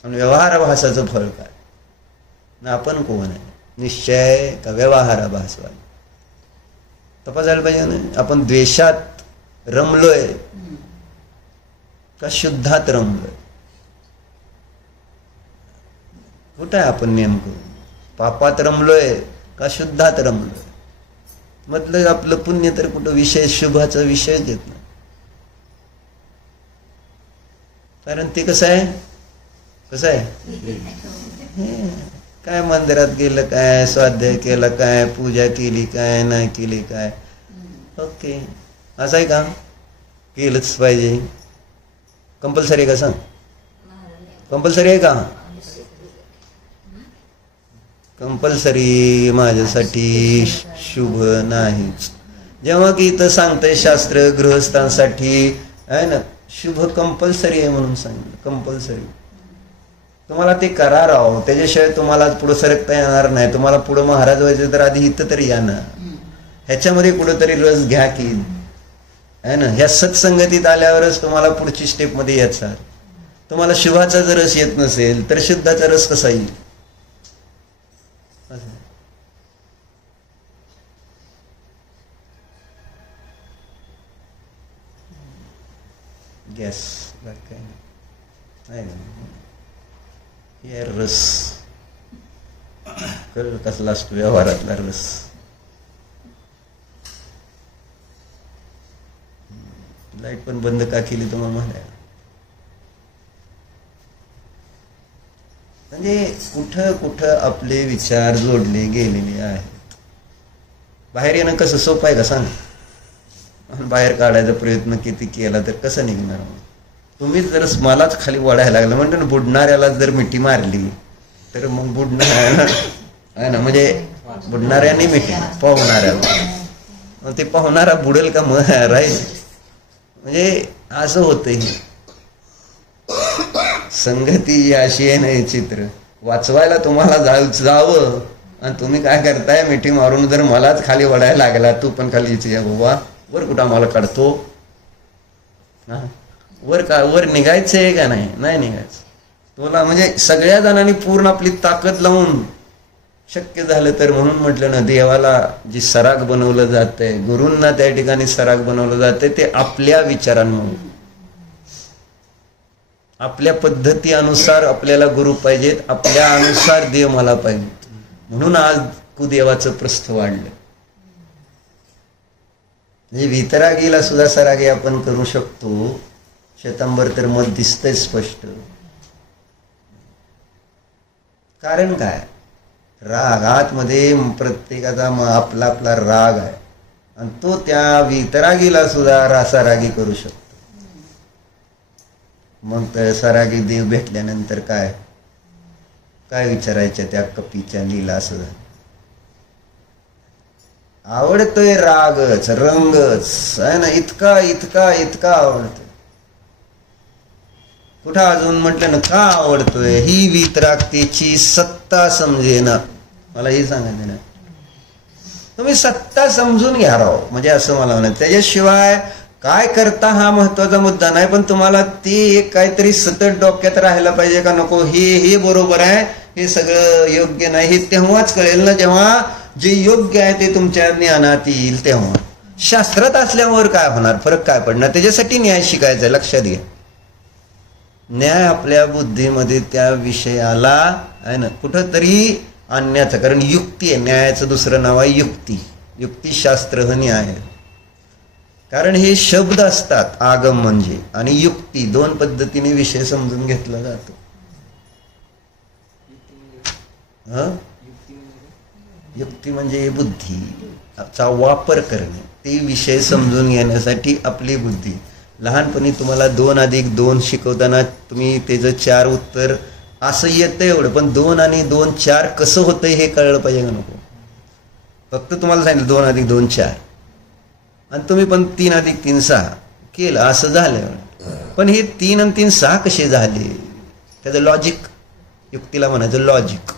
आणि व्यवहाराभासाचं फळ काय. आपण कोण आहे, निश्चय का व्यवहाराभासवाले. तपासायला पाहिजे ना. आपण द्वेषात रमलोय का शुद्धात रमलोय. कुठं आहे आपण नेमकं. पापात रमलोय का शुद्धात रमलोय. म्हटलं आपलं पुण्य तर कुठं विषय शुभाचा विषय घेत नाही. कारण ते कसं आहे, कसं आहे, काय मंदिरात गेलं काय, स्वाध्याय केलं काय, पूजा केली काय, नाही केली काय, ओके असं आहे का. केलंच पाहिजे. कंपल्सरी आहे का सांग. कंपल्सरी आहे का. कंपल्सरी माझ्यासाठी शुभ नाहीच. जेव्हा की इथं सांगतंय शास्त्र गृहस्थांसाठी आहे ना, शुभ कंपल्सरी आहे म्हणून सांगितलं. कंपल्सरी तुम्हाला ते करा राव. त्याच्याशिवाय तुम्हाला पुढं सरकता येणार नाही. तुम्हाला पुढं महाराज व्हायचं तर आधी इथं तरी या ना. ह्याच्यामध्ये कुठंतरी रस घ्या की आहे ना. ह्या सत्संगतीत आल्यावरच तुम्हाला पुढची स्टेपमध्ये यायचा. तुम्हाला शुभाचा जर रस येत नसेल तर शुद्धाचा रस कसा येईल. गॅस काय नाही रस कळलं कसला असतो व्यवहारातला रस. लाईट पण बंद का केली तुम्हाला म्हणाय. म्हणजे कुठं कुठं आपले विचार जोडले गेलेले आहेत. बाहेर येणं कसं सोपं आहे का सांग. बाहेर काढायचा प्रयत्न किती केला तर कसं निघणार. तुम्ही जर मलाच खाली वळायला लागलं म्हणतो ना, बुडणाऱ्याला जर मिठी मारली तर मग बुडणार आहे ना. म्हणजे बुडणाऱ्याने मिठी पाहुणाऱ्याला, मग ते पाहुणारा बुडेल का मग राहील. म्हणजे असं होतंय. संगती अशी आहे ना. चित्र वाचवायला तुम्हाला जावं आणि तुम्ही काय करताय, मिठी मारून जर मलाच खाली वळायला लागला, तू पण खाली बाबा वर कुठं आम्हाला काढतो. वर का वर निघायचंय का नाही, नाही निघायचं तुला. म्हणजे सगळ्या जणांनी पूर्ण आपली ताकद लावून शक्य झालं तर. म्हणून म्हटलं ना, देवाला जी सराग बनवलं जातंय, गुरूंना त्या ठिकाणी सराग बनवलं जातंय, ते आपल्या विचारांमुळे, आपल्या पद्धती अनुसार आपल्याला गुरु पाहिजेत, आपल्या अनुसार देव मला पाहिजेत. म्हणून आज कुदेवाचं प्रस्थ वाढलं. म्हणजे वितरागीला सुद्धा सरागी आपण करू शकतो. श्वेतांबर तर मत दिसतंय स्पष्ट. कारण काय, राग आतमध्ये प्रत्येकाचा आपला आपला राग आहे, आणि तो त्या वितरागीला सुद्धा रासारागी करू शकतो. मग तर सरागी देव भेटल्यानंतर काय काय विचारायच्या त्या कपीच्या लीला. असं झालं. आवडतोय रागच रंगच आहे ना. इतका इतका इतका आवडतोय. कुठं अजून म्हटलं ना का आवडतोय. ही वितरागतेची सत्ता समजेना. मला हे सांगायचं ना, तुम्ही सत्ता समजून घ्या राव. म्हणजे असं मला म्हणत. त्याच्याशिवाय काय करता हा महत्वाचा मुद्दा नाही, पण तुम्हाला ती एक काहीतरी सतत डोक्यात राहायला पाहिजे का नको, हे बरोबर आहे, हे सगळं योग्य नाही, हे तेव्हाच कळेल ना जेव्हा जे योग्य आहे ते तुमच्या ज्ञानात येईल तेव्हा. शास्त्रात असल्यावर काय होणार, फरक काय पडणार, त्याच्यासाठी न्याय शिकायचा, लक्षात घ्या. न्याय आपल्या बुद्धीमध्ये त्या विषयाला आहे ना कुठंतरी आणण्याचं, कारण युक्ती आहे, न्यायाचं दुसरं नाव आहे युक्ती. युक्तिशास्त्र हे न्याय आहे. कारण हे शब्द असतात आगम म्हणजे आणि युक्ती, दोन पद्धतीने विषय समजून घेतला जातो. युक्ती म्हणजे बुद्धीचा वापर करणे, ते विषय समजून घेण्यासाठी आपली बुद्धी. लहानपणी तुम्हाला 2+2 शिकवताना तुम्ही त्याचं 4 उत्तर असं येतं एवढं, पण 2 आणि 2 4 कसं होतं हे कळलं पाहिजे का नको. फक्त तुम्हाला सांगितलं 2+2 4 आणि तुम्ही पण 3+3 6 केलं, असं झालं. पण हे 3 आणि 3 6 कसे झाले, त्याचं लॉजिक, युक्तीला म्हणायचं लॉजिक,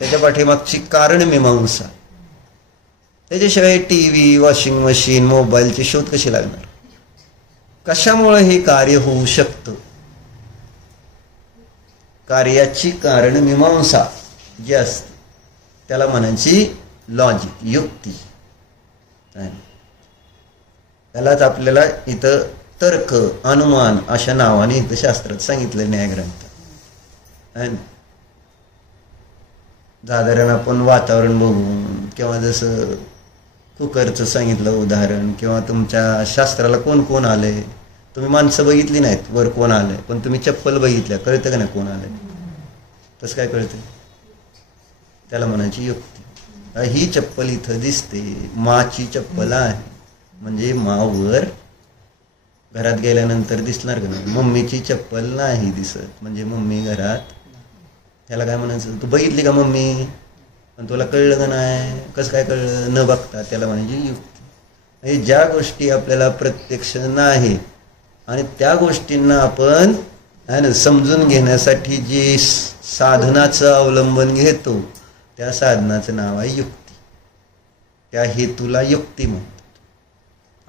त्याच्या पाठीमागची कारण मीमांसा. त्याच्याशिवाय TV, वॉशिंग मशीन, मोबाईलचे शोध कसे लागणार, कशामुळे हे कार्य होऊ शकतं, कार्याची कारण मीमांसा जी असते त्याला म्हणायची लॉजिक, युक्ती. त्यालाच आपल्याला इथं तर्क, अनुमान अशा नावाने इथं शास्त्रात सांगितलं न्यायग्रंथ. साधारण आपण वातावरण बघून किंवा जसं कुकरचं सांगितलं उदाहरण, किंवा तुमच्या शास्त्राला कोण कोण आले, तुम्ही माणसं बघितली नाहीत वर कोण आलंय, पण तुम्ही चप्पल बघितल्या, कळतं का नाही कोण आलंय, तसं काय कळतं, त्याला म्हणायची युक्ती. ही चप्पल इथं दिसते, माची चप्पल आहे म्हणजे मावर घरात गेल्यानंतर दिसणार का नाही, मम्मीची चप्पल नाही दिसत म्हणजे मम्मी घरात, त्याला काय म्हणायचं, तू बघितली का मम्मी, पण तुला कळलं का नाही, कसं काय कळलं, न बघता, त्याला म्हणायची युक्ती. म्हणजे ज्या गोष्टी आपल्याला प्रत्यक्ष नाही आणि त्या गोष्टींना आपण आहे ना समजून घेण्यासाठी जी साधनाचं अवलंबन घेतो त्या साधनाचं नाव आहे युक्ती. त्या हेतूला युक्ती म्हणतात.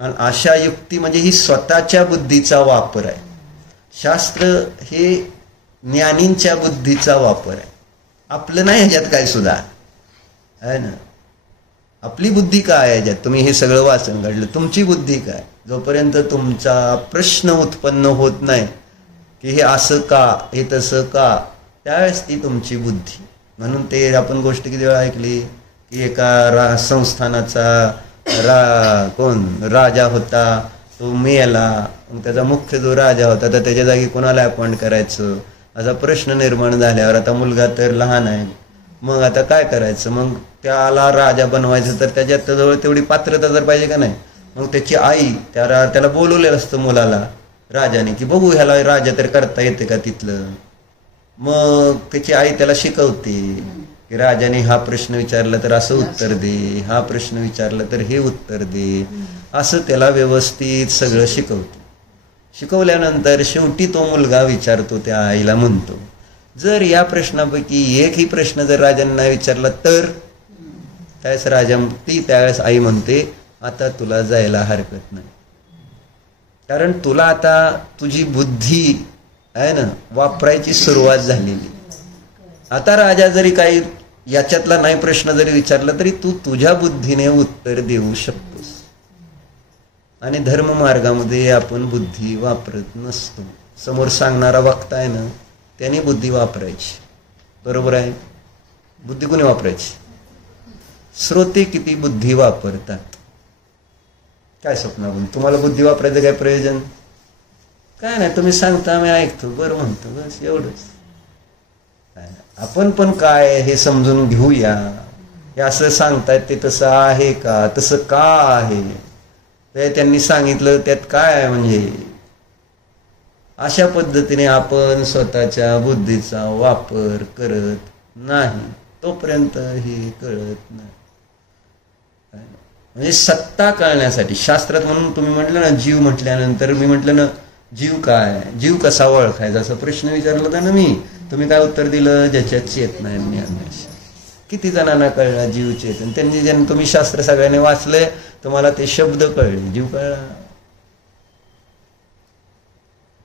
आणि अशा युक्ती म्हणजे ही स्वतःच्या बुद्धीचा वापर आहे. शास्त्र हे ज्ञानींच्या बुद्धीचा वापर आहे, आपलं नाही ह्याच्यात काय सुद्धा आहे ना. आपली बुद्धी काय आहे ह्याच्यात, तुम्ही हे सगळं वाचन काढलं, तुमची बुद्धी काय, जोपर्यंत तुमचा प्रश्न उत्पन्न होत नाही की हे असं का, हे तसं का, त्यावेळेस ती तुमची बुद्धी. म्हणून ते आपण गोष्ट किती वेळा ऐकली की एका संस्थानाचा कोण राजा होता, तो मेला, मग त्याचा मुख्य जो राजा होता तर त्याच्या जागी कोणाला अपॉइंट करायचं असा प्रश्न निर्माण झाल्यावर, आता मुलगा तर लहान आहे, मग आता काय करायचं, मग त्याला राजा बनवायचं तर त्याच्यात जवळ तेवढी पात्रता तर पाहिजे का नाही. मग त्याची आई त्याला बोलवलेलं असतं मुलाला राजाने की बघू ह्याला राजा तर करता येते का तिथलं. मग त्याची आई त्याला शिकवते की राजाने हा प्रश्न विचारला तर असं उत्तर दे, हा प्रश्न विचारला तर हे उत्तर दे, असं त्याला व्यवस्थित सगळं शिकवते. शिकवल्यानंतर शेवटी तो मुलगा विचारतो, त्या आईला म्हणतो, जर या प्रश्नापैकी एकही प्रश्न जर राजांना विचारला तर, त्यावेळेस आई म्हणते आता तुला जायला हरकत नाही, कारण तुला आता तुझी बुद्धी आहे ना वापरायची सुरुवात झालेली. आता राजा जरी काही याच्यातला नाही प्रश्न जरी विचारला तरी तू तुझ्या बुद्धीने उत्तर देऊ शकतोस. आणि धर्ममार्गामध्ये आपण बुद्धी वापरत नसतो. समोर सांगणारा वक्ता आहे ना त्याने बुद्धी वापरायची, बरोबर आहे. बुद्धी कोणी वापरायची, श्रोते किती बुद्धी वापरतात. काय स्वप्न, तुम्हाला बुद्धी वापरायचं काय प्रयोजन, काय नाही, तुम्ही सांगता मी ऐकतो, बरं म्हणतो, बस एवढंच. आपण पण काय हे समजून घेऊया, हे असं सांगतायत ते तसं आहे का, तसं का आहे, ते त्यांनी सांगितलं त्यात काय आहे, म्हणजे अशा पद्धतीने आपण स्वतःच्या बुद्धीचा वापर करत नाही तोपर्यंत हे कळत नाही. म्हणजे सत्ता कळण्यासाठी शास्त्रात, म्हणून तुम्ही म्हटलं ना जीव म्हटल्यानंतर मी म्हटलं ना जीव काय, जीव कसा ओळखायचा, असा प्रश्न विचारला होता ना मी, तुम्ही काय उत्तर दिलं, ज्याच्यात चेतना ज्ञान. किती जणांना कळला जीव चेतन? त्यांनी ज्यांनी तुम्ही शास्त्र सगळ्यांनी वाचलंय, तुम्हाला ते शब्द कळले, जीव कळला.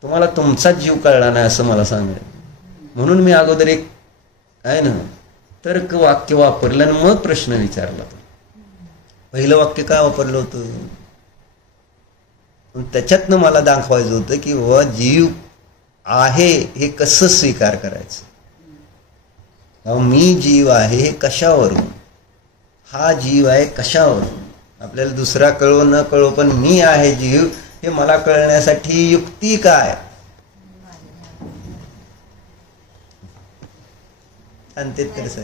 तुम्हाला तुमचाच जीव कळला नाही असं मला सांगायचं. म्हणून मी अगोदर एक आहे ना तर्क वाक्य वापरलं आणि मग प्रश्न विचारला. पहिलं वाक्य काय वापरलं होतं? त्याच्यातनं मला दाखवायचं होतं की व जीव आहे हे कसं स्वीकार करायचं. मी जीव आहे हे कशावरून, हा जीव आहे कशावरून. आपल्याला दुसरा कळो न कळो पण मी आहे जीव हे मला कळण्यासाठी युक्ती काय? आणि ते तर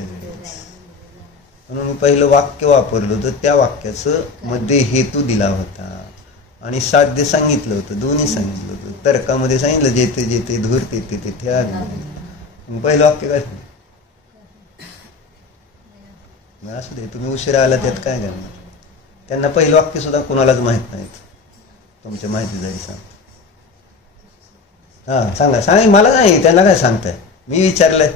म्हणून मी पहिलं वाक्य वापरलं होतं. त्या वाक्याचं मध्ये हेतू दिला होता आणि साध्य सांगितलं होतं, दोन्ही सांगितलं होतं. तर्कामध्ये सांगितलं जेथे जेथे धूर तेथे तेथे आले. पहिलं वाक्य काय? असू दे, तुम्ही उशिरा आला त्यात काय करणार? त्यांना पहिलं वाक्य सुद्धा कोणालाच माहित नाहीत. तुमच्या माहिती जाईल सांग. हा सांगा, सांगा मला नाही, त्यांना काय सांगताय? मी विचारलंय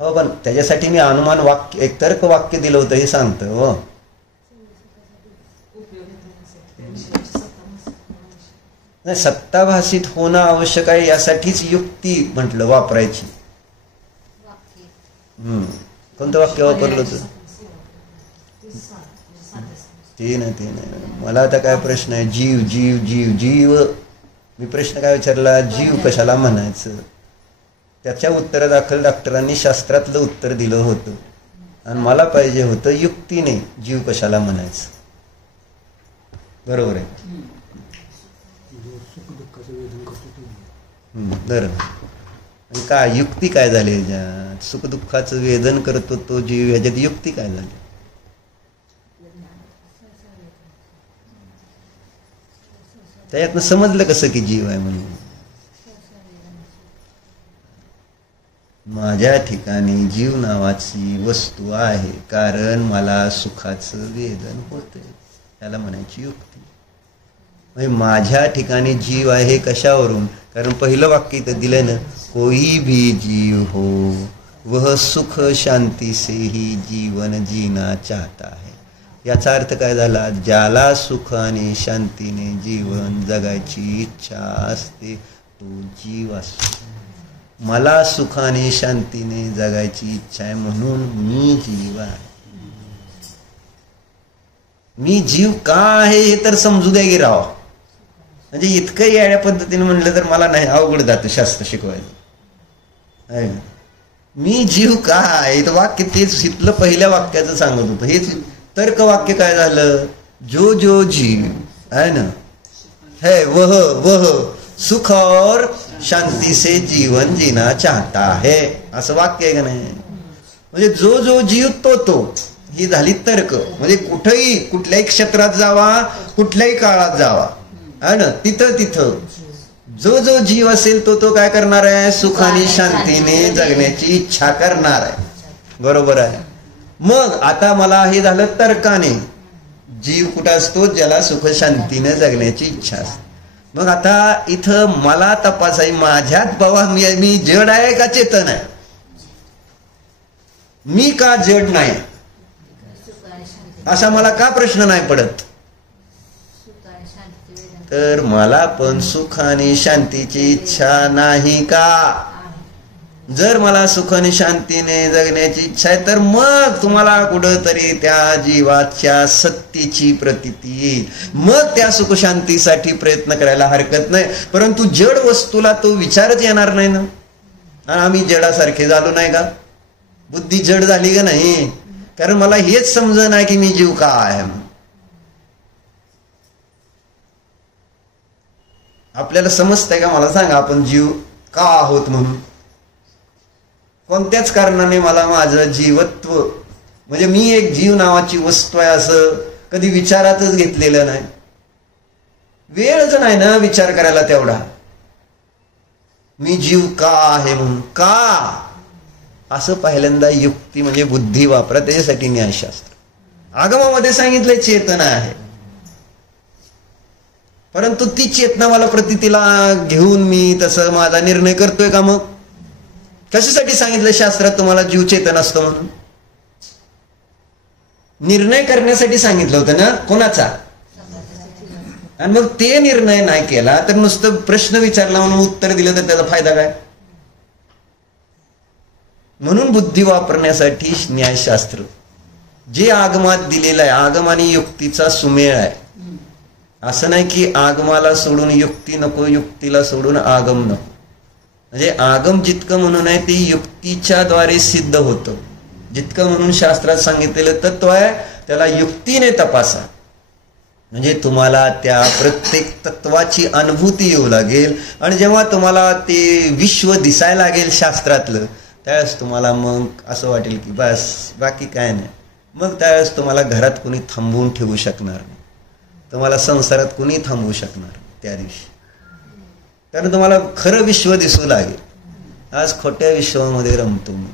हो, पण त्याच्यासाठी मी अनुमान वाक्य एक तर्क वाक्य दिलं होतं हे सांगतं. हो नाही, सत्ताभासित होणं आवश्यक आहे यासाठीच युक्ती म्हटलं वापरायची. कोणतं वाक्य वापरलं होतं? ते नाही मला आता काय प्रश्न आहे? जीव जीव जीव जीव. मी प्रश्न काय विचारला? जीव कशाला म्हणायचं? त्याच्या उत्तरादाखल डॉक्टरांनी शास्त्रातलं उत्तर दिलं होतं आणि मला पाहिजे होतं युक्तीने जीव कशाला म्हणायचं. बरोबर आहे. बरं, आणि काय युक्ती काय झाली ह्याच्यात? सुखदुःखाचं वेदन करतो तो जीव, ह्याच्यात युक्ती काय झाली? त्याच्यातनं समजलं कसं की जीव आहे म्हणून? माझ्या ठिकाणी जीव नावाची वस्तू आहे कारण मला सुखाचं वेदन होते, त्याला म्हणायची युक्ती. म्हणजे माझ्या ठिकाणी जीव आहे कशावरून? कारण पहिलं वाक्य इथं दिलं ना, कोई भी जीव हो वह सुख शांती से ही जीवन जीना चाहता है. याचा अर्थ काय झाला? ज्याला सुख आणि शांतीने जीवन जगायची इच्छा असते तो जीव असतो. मला सुखाने शांतीने जगायची इच्छा आहे म्हणून मी जीव आहे. मी जीव का आहे हे तर समजू द्या की राव. म्हणजे इतकं याड्या पद्धतीने म्हणलं तर मला नाही अवघड जातं शास्त्र शिकवायचं. मी जीव का आहे वाक्य तेच इथलं पहिल्या वाक्याचं सांगत होतं. हेच तर्क वाक्य काय झालं? जो जो जीव है ना है वह वह सुख और शांती से जीवन जीना चाहता है, असं वाक्य आहे का नाही? म्हणजे जो जो जीव तो ही झाली तर्क. म्हणजे कुठेही कुठल्याही क्षेत्रात जावा, कुठल्याही काळात जावा है ना, तिथं तिथं जो जो जीव असेल तो काय करणार आहे? सुख आणि शांतीने जगण्याची इच्छा करणार आहे. बरोबर आहे. मग आता मला हे झालं तर्काने. जीव कुठं असतो? ज्याला सुख शांतीने जगण्याची इच्छा असते. मग आता इथं मला तपासाई माझ्यात बाबा मी जड आहे का चेतन आहे? मी का जड नाही असा मला का प्रश्न नाही पडत? तर मला पण सुख आणि शांतीची इच्छा नाही का? जर मला सुख आणि शांतीने जगण्याची इच्छा आहे तर मग तुम्हाला कुठंतरी त्या जीवाच्या सत्तेची प्रतीती येईल. मग त्या सुख शांतीसाठी प्रयत्न करायला हरकत नाही. परंतु जड वस्तूला तो विचारच येणार नाही ना. आम्ही जडासारखे झालो नाही का? बुद्धी जड झाली का नाही? कारण मला हेच समज नाही की मी जीव का आहे. आपल्याला समजतंय का? मला सांगा, आपण जीव का आहोत म्हणून? कोणत्याच कारणाने मला माझं जीवत्व म्हणजे मी एक जीव नावाची वस्तू आहे असं कधी विचारातच घेतलेलं नाही. वेळच नाही ना विचार करायला तेवढा. मी जीव का आहे म्हणून का असं पहिल्यांदा युक्ती म्हणजे बुद्धी वापरा. त्याच्यासाठी न्यायशास्त्र. आगमामध्ये सांगितलंय चेतना आहे, परंतु ती चेतना मला प्रतीतीला घेऊन मी तसं माझा निर्णय करतोय का? मग कशासाठी सांगितलं शास्त्रात तुम्हाला जीव चेतन असतो म्हणून? निर्णय करण्यासाठी सांगितलं होतं ना, कोणाचा? आणि मग ते निर्णय नाही केला तर नुसतं प्रश्न विचारला म्हणून उत्तर दिलं तर त्याचा फायदा काय? म्हणून बुद्धी वापरण्यासाठी न्यायशास्त्र जे आगमात दिलेलं आहे, आगम आणि युक्तीचा सुमेळ आहे. असं नाही की आगमाला सोडून युक्ती नको, युक्तीला सोडून आगम नको. म्हणजे आगम जितकं म्हणून आहे ते युक्तीच्या द्वारे सिद्ध होतं. जितकं म्हणून शास्त्रात सांगितलेलं तत्व आहे त्याला युक्तीने तपासा. म्हणजे तुम्हाला त्या प्रत्येक तत्वाची अनुभूती येऊ लागेल. आणि जेव्हा तुम्हाला ते विश्व दिसायला लागेल शास्त्रातलं, त्यावेळेस तुम्हाला मग असं वाटेल की बस बाकी काय नाही. मग त्यावेळेस तुम्हाला घरात कोणी थांबवून ठेवू शकणार नाही, तुम्हाला संसारात कोणी थांबवू शकणार त्या दिवशी. कारण तुम्हाला खरं विश्व दिसू लागेल. आज खोट्या विश्वामध्ये रमतो मी,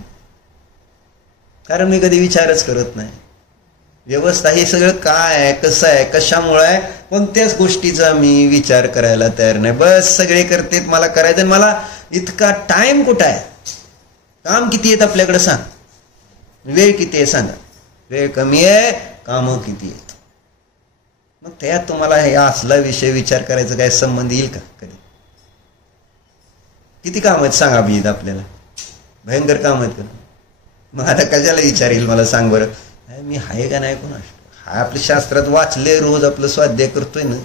कारण मी कधी विचारच करत नाही. व्यवस्था हे सगळं काय आहे, कसं आहे, कशामुळे आहे, कोणत्याच गोष्टीचा मी विचार करायला तयार नाही. बस सगळे करतेत, मला करायचं. मला इतका टाइम कुठं आहे? काम किती आहेत आपल्याकडे सांग, वेळ किती आहे सांगा. वेळ कमी आहे, कामं किती आहेत. मग त्यात तुम्हाला हे असला विषय विचार करायचा काय संबंध येईल का कधी? किती काम आहेत सांगा बीत आपल्याला, भयंकर काम आहेत का? मग आता कशाला विचार येईल मला सांग बरं. मी आहे का नाही कोणास? हा आपल्या शास्त्रात वाचले, रोज आपलं स्वाध्याय करतोय ना,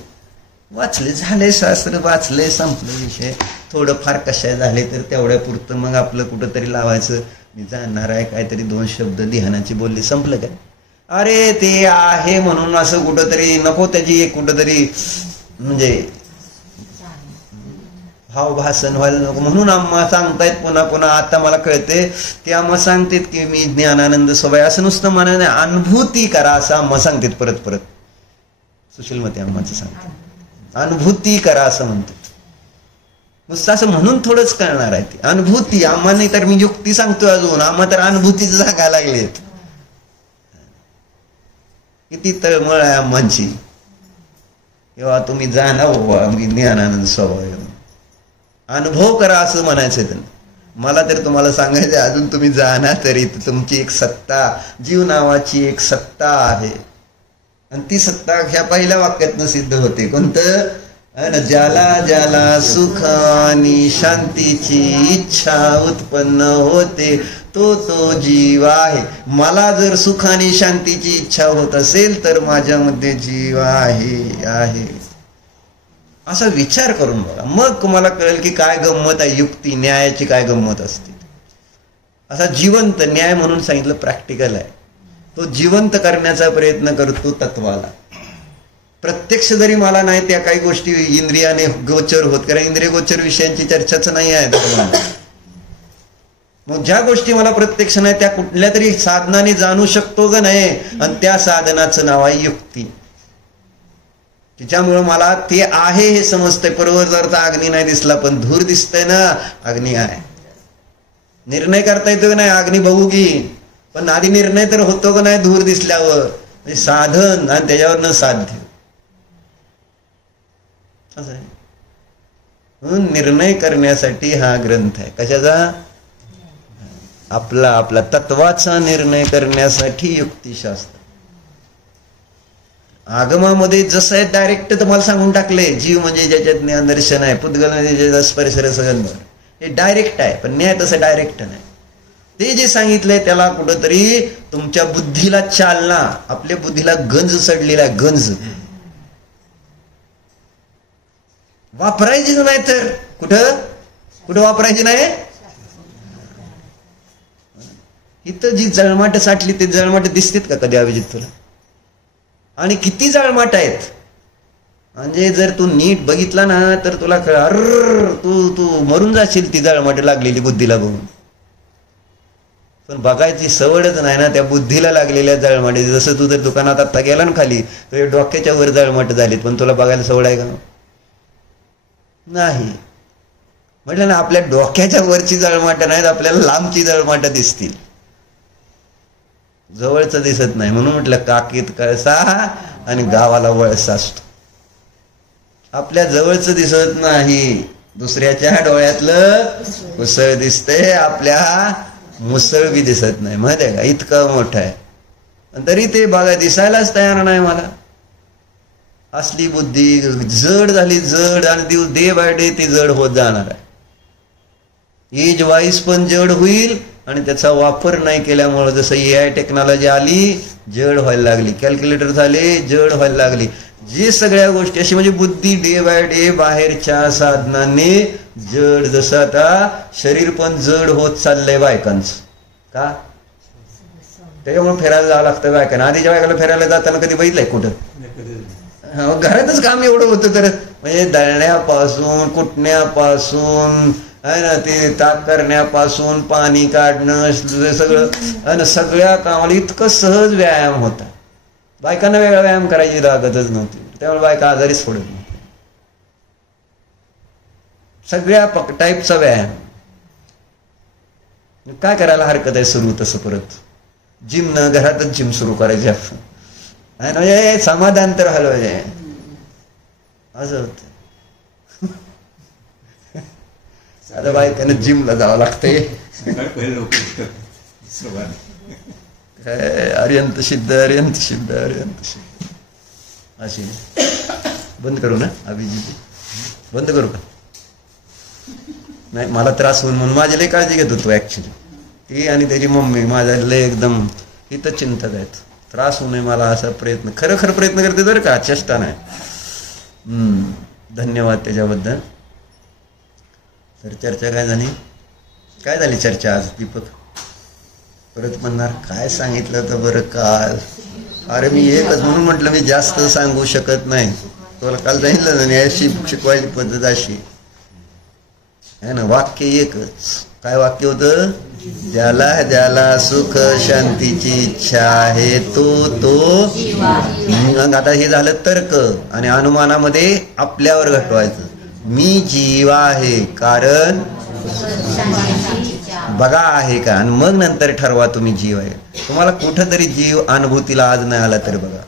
वाचले, झाले शास्त्र, वाचले, संपले विषय. थोडं फार कशा झाले तर तेवढ्या पुरतं मग आपलं कुठंतरी लावायचं. मी जाणणार आहे काहीतरी 2 शब्द ध्यानाची बोलली, संपलं काय? अरे ते आहे म्हणून असं कुठंतरी नको त्याची एक कुठंतरी म्हणजे भाव भाषण व्हायला नको. म्हणून आम्हा सांगतायत पुन्हा पुन्हा. आता मला कळते ते आम्हा सांगतात की मी ज्ञानानंद स्वभाव, असं नुसतं म्हणा नाही, अनुभूती करा असं आम्हा सांगतात परत परत. सुशीलमती आम्हाचं सांगतात अनुभूती करा असं म्हणतात. नुसतं असं म्हणून थोडंच कळणार आहे ती अनुभूती. आम्हा नाही तर मी युक्ती सांगतोय अजून, आम्हा तर अनुभूतीच सांगायला लागलेत. किती तळमळ आहे आम्हाची. तेव्हा तुम्ही जाणा मी ज्ञानानंद स्वभाव, अनुभव करा असं म्हणायचं त्यांना. मला तर तुम्हाला सांगायचं अजून तुम्ही जाणा तरी तुमची एक सत्ता, जीव नावाची एक सत्ता आहे. आणि ती सत्ता ह्या पहिल्या वाक्यातनं सिद्ध होते. कोणतं? ज्याला ज्याला सुख आणि शांतीची इच्छा उत्पन्न होते तो तो जीव आहे. मला जर सुख आणि शांतीची इच्छा होत असेल तर माझ्यामध्ये जीव आहे. असा विचार करून बघा, मग तुम्हाला कळेल की काय गंमत आहे युक्ती, न्यायाची काय गंमत असते. असा जिवंत न्याय म्हणून सांगितलं, प्रॅक्टिकल आहे. तो जिवंत करण्याचा प्रयत्न करतो तत्वाला. प्रत्यक्ष जरी मला नाही त्या काही गोष्टी इंद्रियाने गोचर होत, कारण इंद्रिय गोचर विषयांची चर्चाच नाही आहे तत्वाला. मग ज्या गोष्टी मला प्रत्यक्ष नाही त्या कुठल्या तरी साधनाने जाणू शकतो का नाही, आणि त्या साधनाचं नाव आहे युक्ती. तिच्यामुळे मला ते आहे हे समजतंय. पर्वतावरचा अग्नी नाही दिसला पण धूर दिसतंय ना, अग्नी आहे. निर्णय करता येतो का नाही, अग्नी बघू की, पण आधी निर्णय तर होतो का नाही धूर दिसल्यावर. म्हणजे साधन आणि त्याच्यावर न साध्य असं आहे. म्हणून निर्णय करण्यासाठी हा ग्रंथ आहे. कशाचा? आपला तत्वाचा निर्णय करण्यासाठी युक्तिशास्त्र. आगमामध्ये जसं आहे डायरेक्ट तुम्हाला सांगून टाकले, जीव म्हणजे ज्याच्यात ज्ञान दर्शन आहे, पुद्गल म्हणजे ज्याचा स्पर्श रसगंध, हे डायरेक्ट आहे. पण न्याय तसं डायरेक्ट नाही. ते जे सांगितलंय त्याला कुठंतरी तुमच्या बुद्धीला चालना, आपल्या बुद्धीला गंज चढलेला आहे. गंज वापरायचीच नाही तर कुठं वापरायची नाही. इथं जी जळमाट साठली ते जळमाट दिसतेत का कधी अभिजित तुला? आणि किती जळमाट आहेत. म्हणजे जर तू नीट बघितला ना तर तुला तू मरून जाशील ती जळमाट लागलेली बुद्धीला बघून. पण बघायची सवडच नाही ना त्या बुद्धीला लागलेल्या जळमाटी. जसं तू जर दुकानात आता गेला ना खाली तर डोक्याच्या वर जळमाट झालीत, पण तुला बघायला सवड आहे का? नाही. म्हटलं ना आपल्या डोक्याच्या वरची जळमाट नाहीत, आपल्याला लांबची जळमाट दिसतील, जवळचं दिसत नाही. म्हणून म्हटलं काकीत कळसा आणि गावाला वळसा असतो. आपल्या जवळचं दिसत नाही, दुसऱ्याच्या डोळ्यातलं मुसळ दिसते, आपल्या मुसळ बी दिसत नाही, माहिती आहे का? इतकं मोठं आहे, तरी ते बघा दिसायलाच तयार नाही मला. असली बुद्धी जड झाली, जड, आणि ती डे बाय डे ती जड होत जाणार आहे. एज वाईज पण जड होईल, आणि त्याचा वापर नाही केल्यामुळे जसं AI टेक्नॉलॉजी आली जड व्हायला लागली, कॅल्क्युलेटर झाले जड व्हायला लागली, जे सगळ्या गोष्टी अशी म्हणजे बुद्धी डे बाय डे बाहेरच्या साधनांनी जड. जसं आता शरीर पण जड होत चाललंय बायकांचं. का? त्याच्यामुळे फिरायला जावं लागतं बायकांना. आधीच्या बायकाला फिरायला जाताना कधी बघितलंय कुठं? घरातच काम एवढं होतं तर, म्हणजे दळण्यापासून, कुटण्यापासून, आहे ना, ते ताक करण्यापासून, पाणी काढणं, सगळं, सगळ्या कामाला इतकं सहज व्यायाम होता. बायकांना वेगळा व्यायाम करायची लागतच नव्हती, त्यामुळे बायका आजारीच पडत नव्हती. सगळ्या टाईपचा व्यायाम. काय करायला हरकत आहे सुरू तसं परत जिम न घरातच जिम सुरू करायची आपण, म्हणजे समाधान तर हलवायचे असं होत. आता बायकांना जिमला जावं लागतंय. अर्यंत सिद्ध, अर्यंत सिद्ध, अर्यंत सिद्ध अशी. बंद करू ना अभिजित? बंद करू का? नाही, मला त्रास होऊन म्हणून माझी लय काळजी घेत होतो ऍक्च्युली. ती आणि त्याची मम्मी माझ्या लय एकदम इथं चिंतत आहेत. त्रास होऊ नये मला असा प्रयत्न, खरं प्रयत्न करते बरं का, चेष्टा नाही. धन्यवाद त्याच्याबद्दल. तर चर्चा काय झाली चर्चा आज दीपक? परत म्हणणार काय सांगितलं तर बरं काल? अरे मी एकच म्हणून म्हटलं मी जास्त सांगू शकत नाही. तुला काल सांगितलं ना, अशी शिकवायची पद्धत अशी आहे ना. वाक्य एकच. काय वाक्य होतं? ज्याला ज्याला सुख शांतीची इच्छा आहे तो. आता हे झालं तर्क, आणि अनुमानामध्ये आपल्यावर घटवायचं. मी जीव आहे कारण बघा आहे का, आणि मग नंतर ठरवा तुम्ही जीव आहे. तुम्हाला कुठंतरी जीव अनुभूतीला आज नाही आला तरी बघा,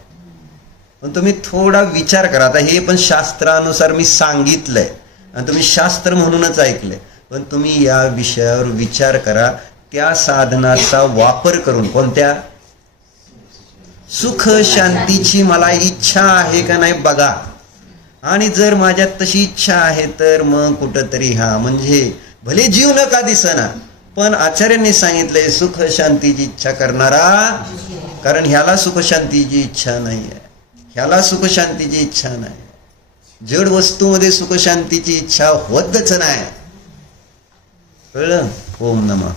पण तुम्ही थोडा विचार करा. आता हे पण शास्त्रानुसार मी सांगितलंय आणि तुम्ही शास्त्र म्हणूनच ऐकलंय, पण तुम्ही या विषयावर विचार करा. त्या साधनाचा वापर करून, कोणत्या? सुख शांतीची मला इच्छा आहे का नाही बघा, आणि जर माझ्यात तशी इच्छा आहे तर मग कुठंतरी म्हणजे भले जीव नका दिसना, पण आचार्यांनी सांगितलंय सुख शांतीची इच्छा करणारा, कारण ह्याला सुख शांतीची इच्छा नाही आहे, ह्याला सुख शांतीची इच्छा नाही. जड वस्तूमध्ये सुख शांतीची इच्छा होतच नाही. कळलं? ओम नमः.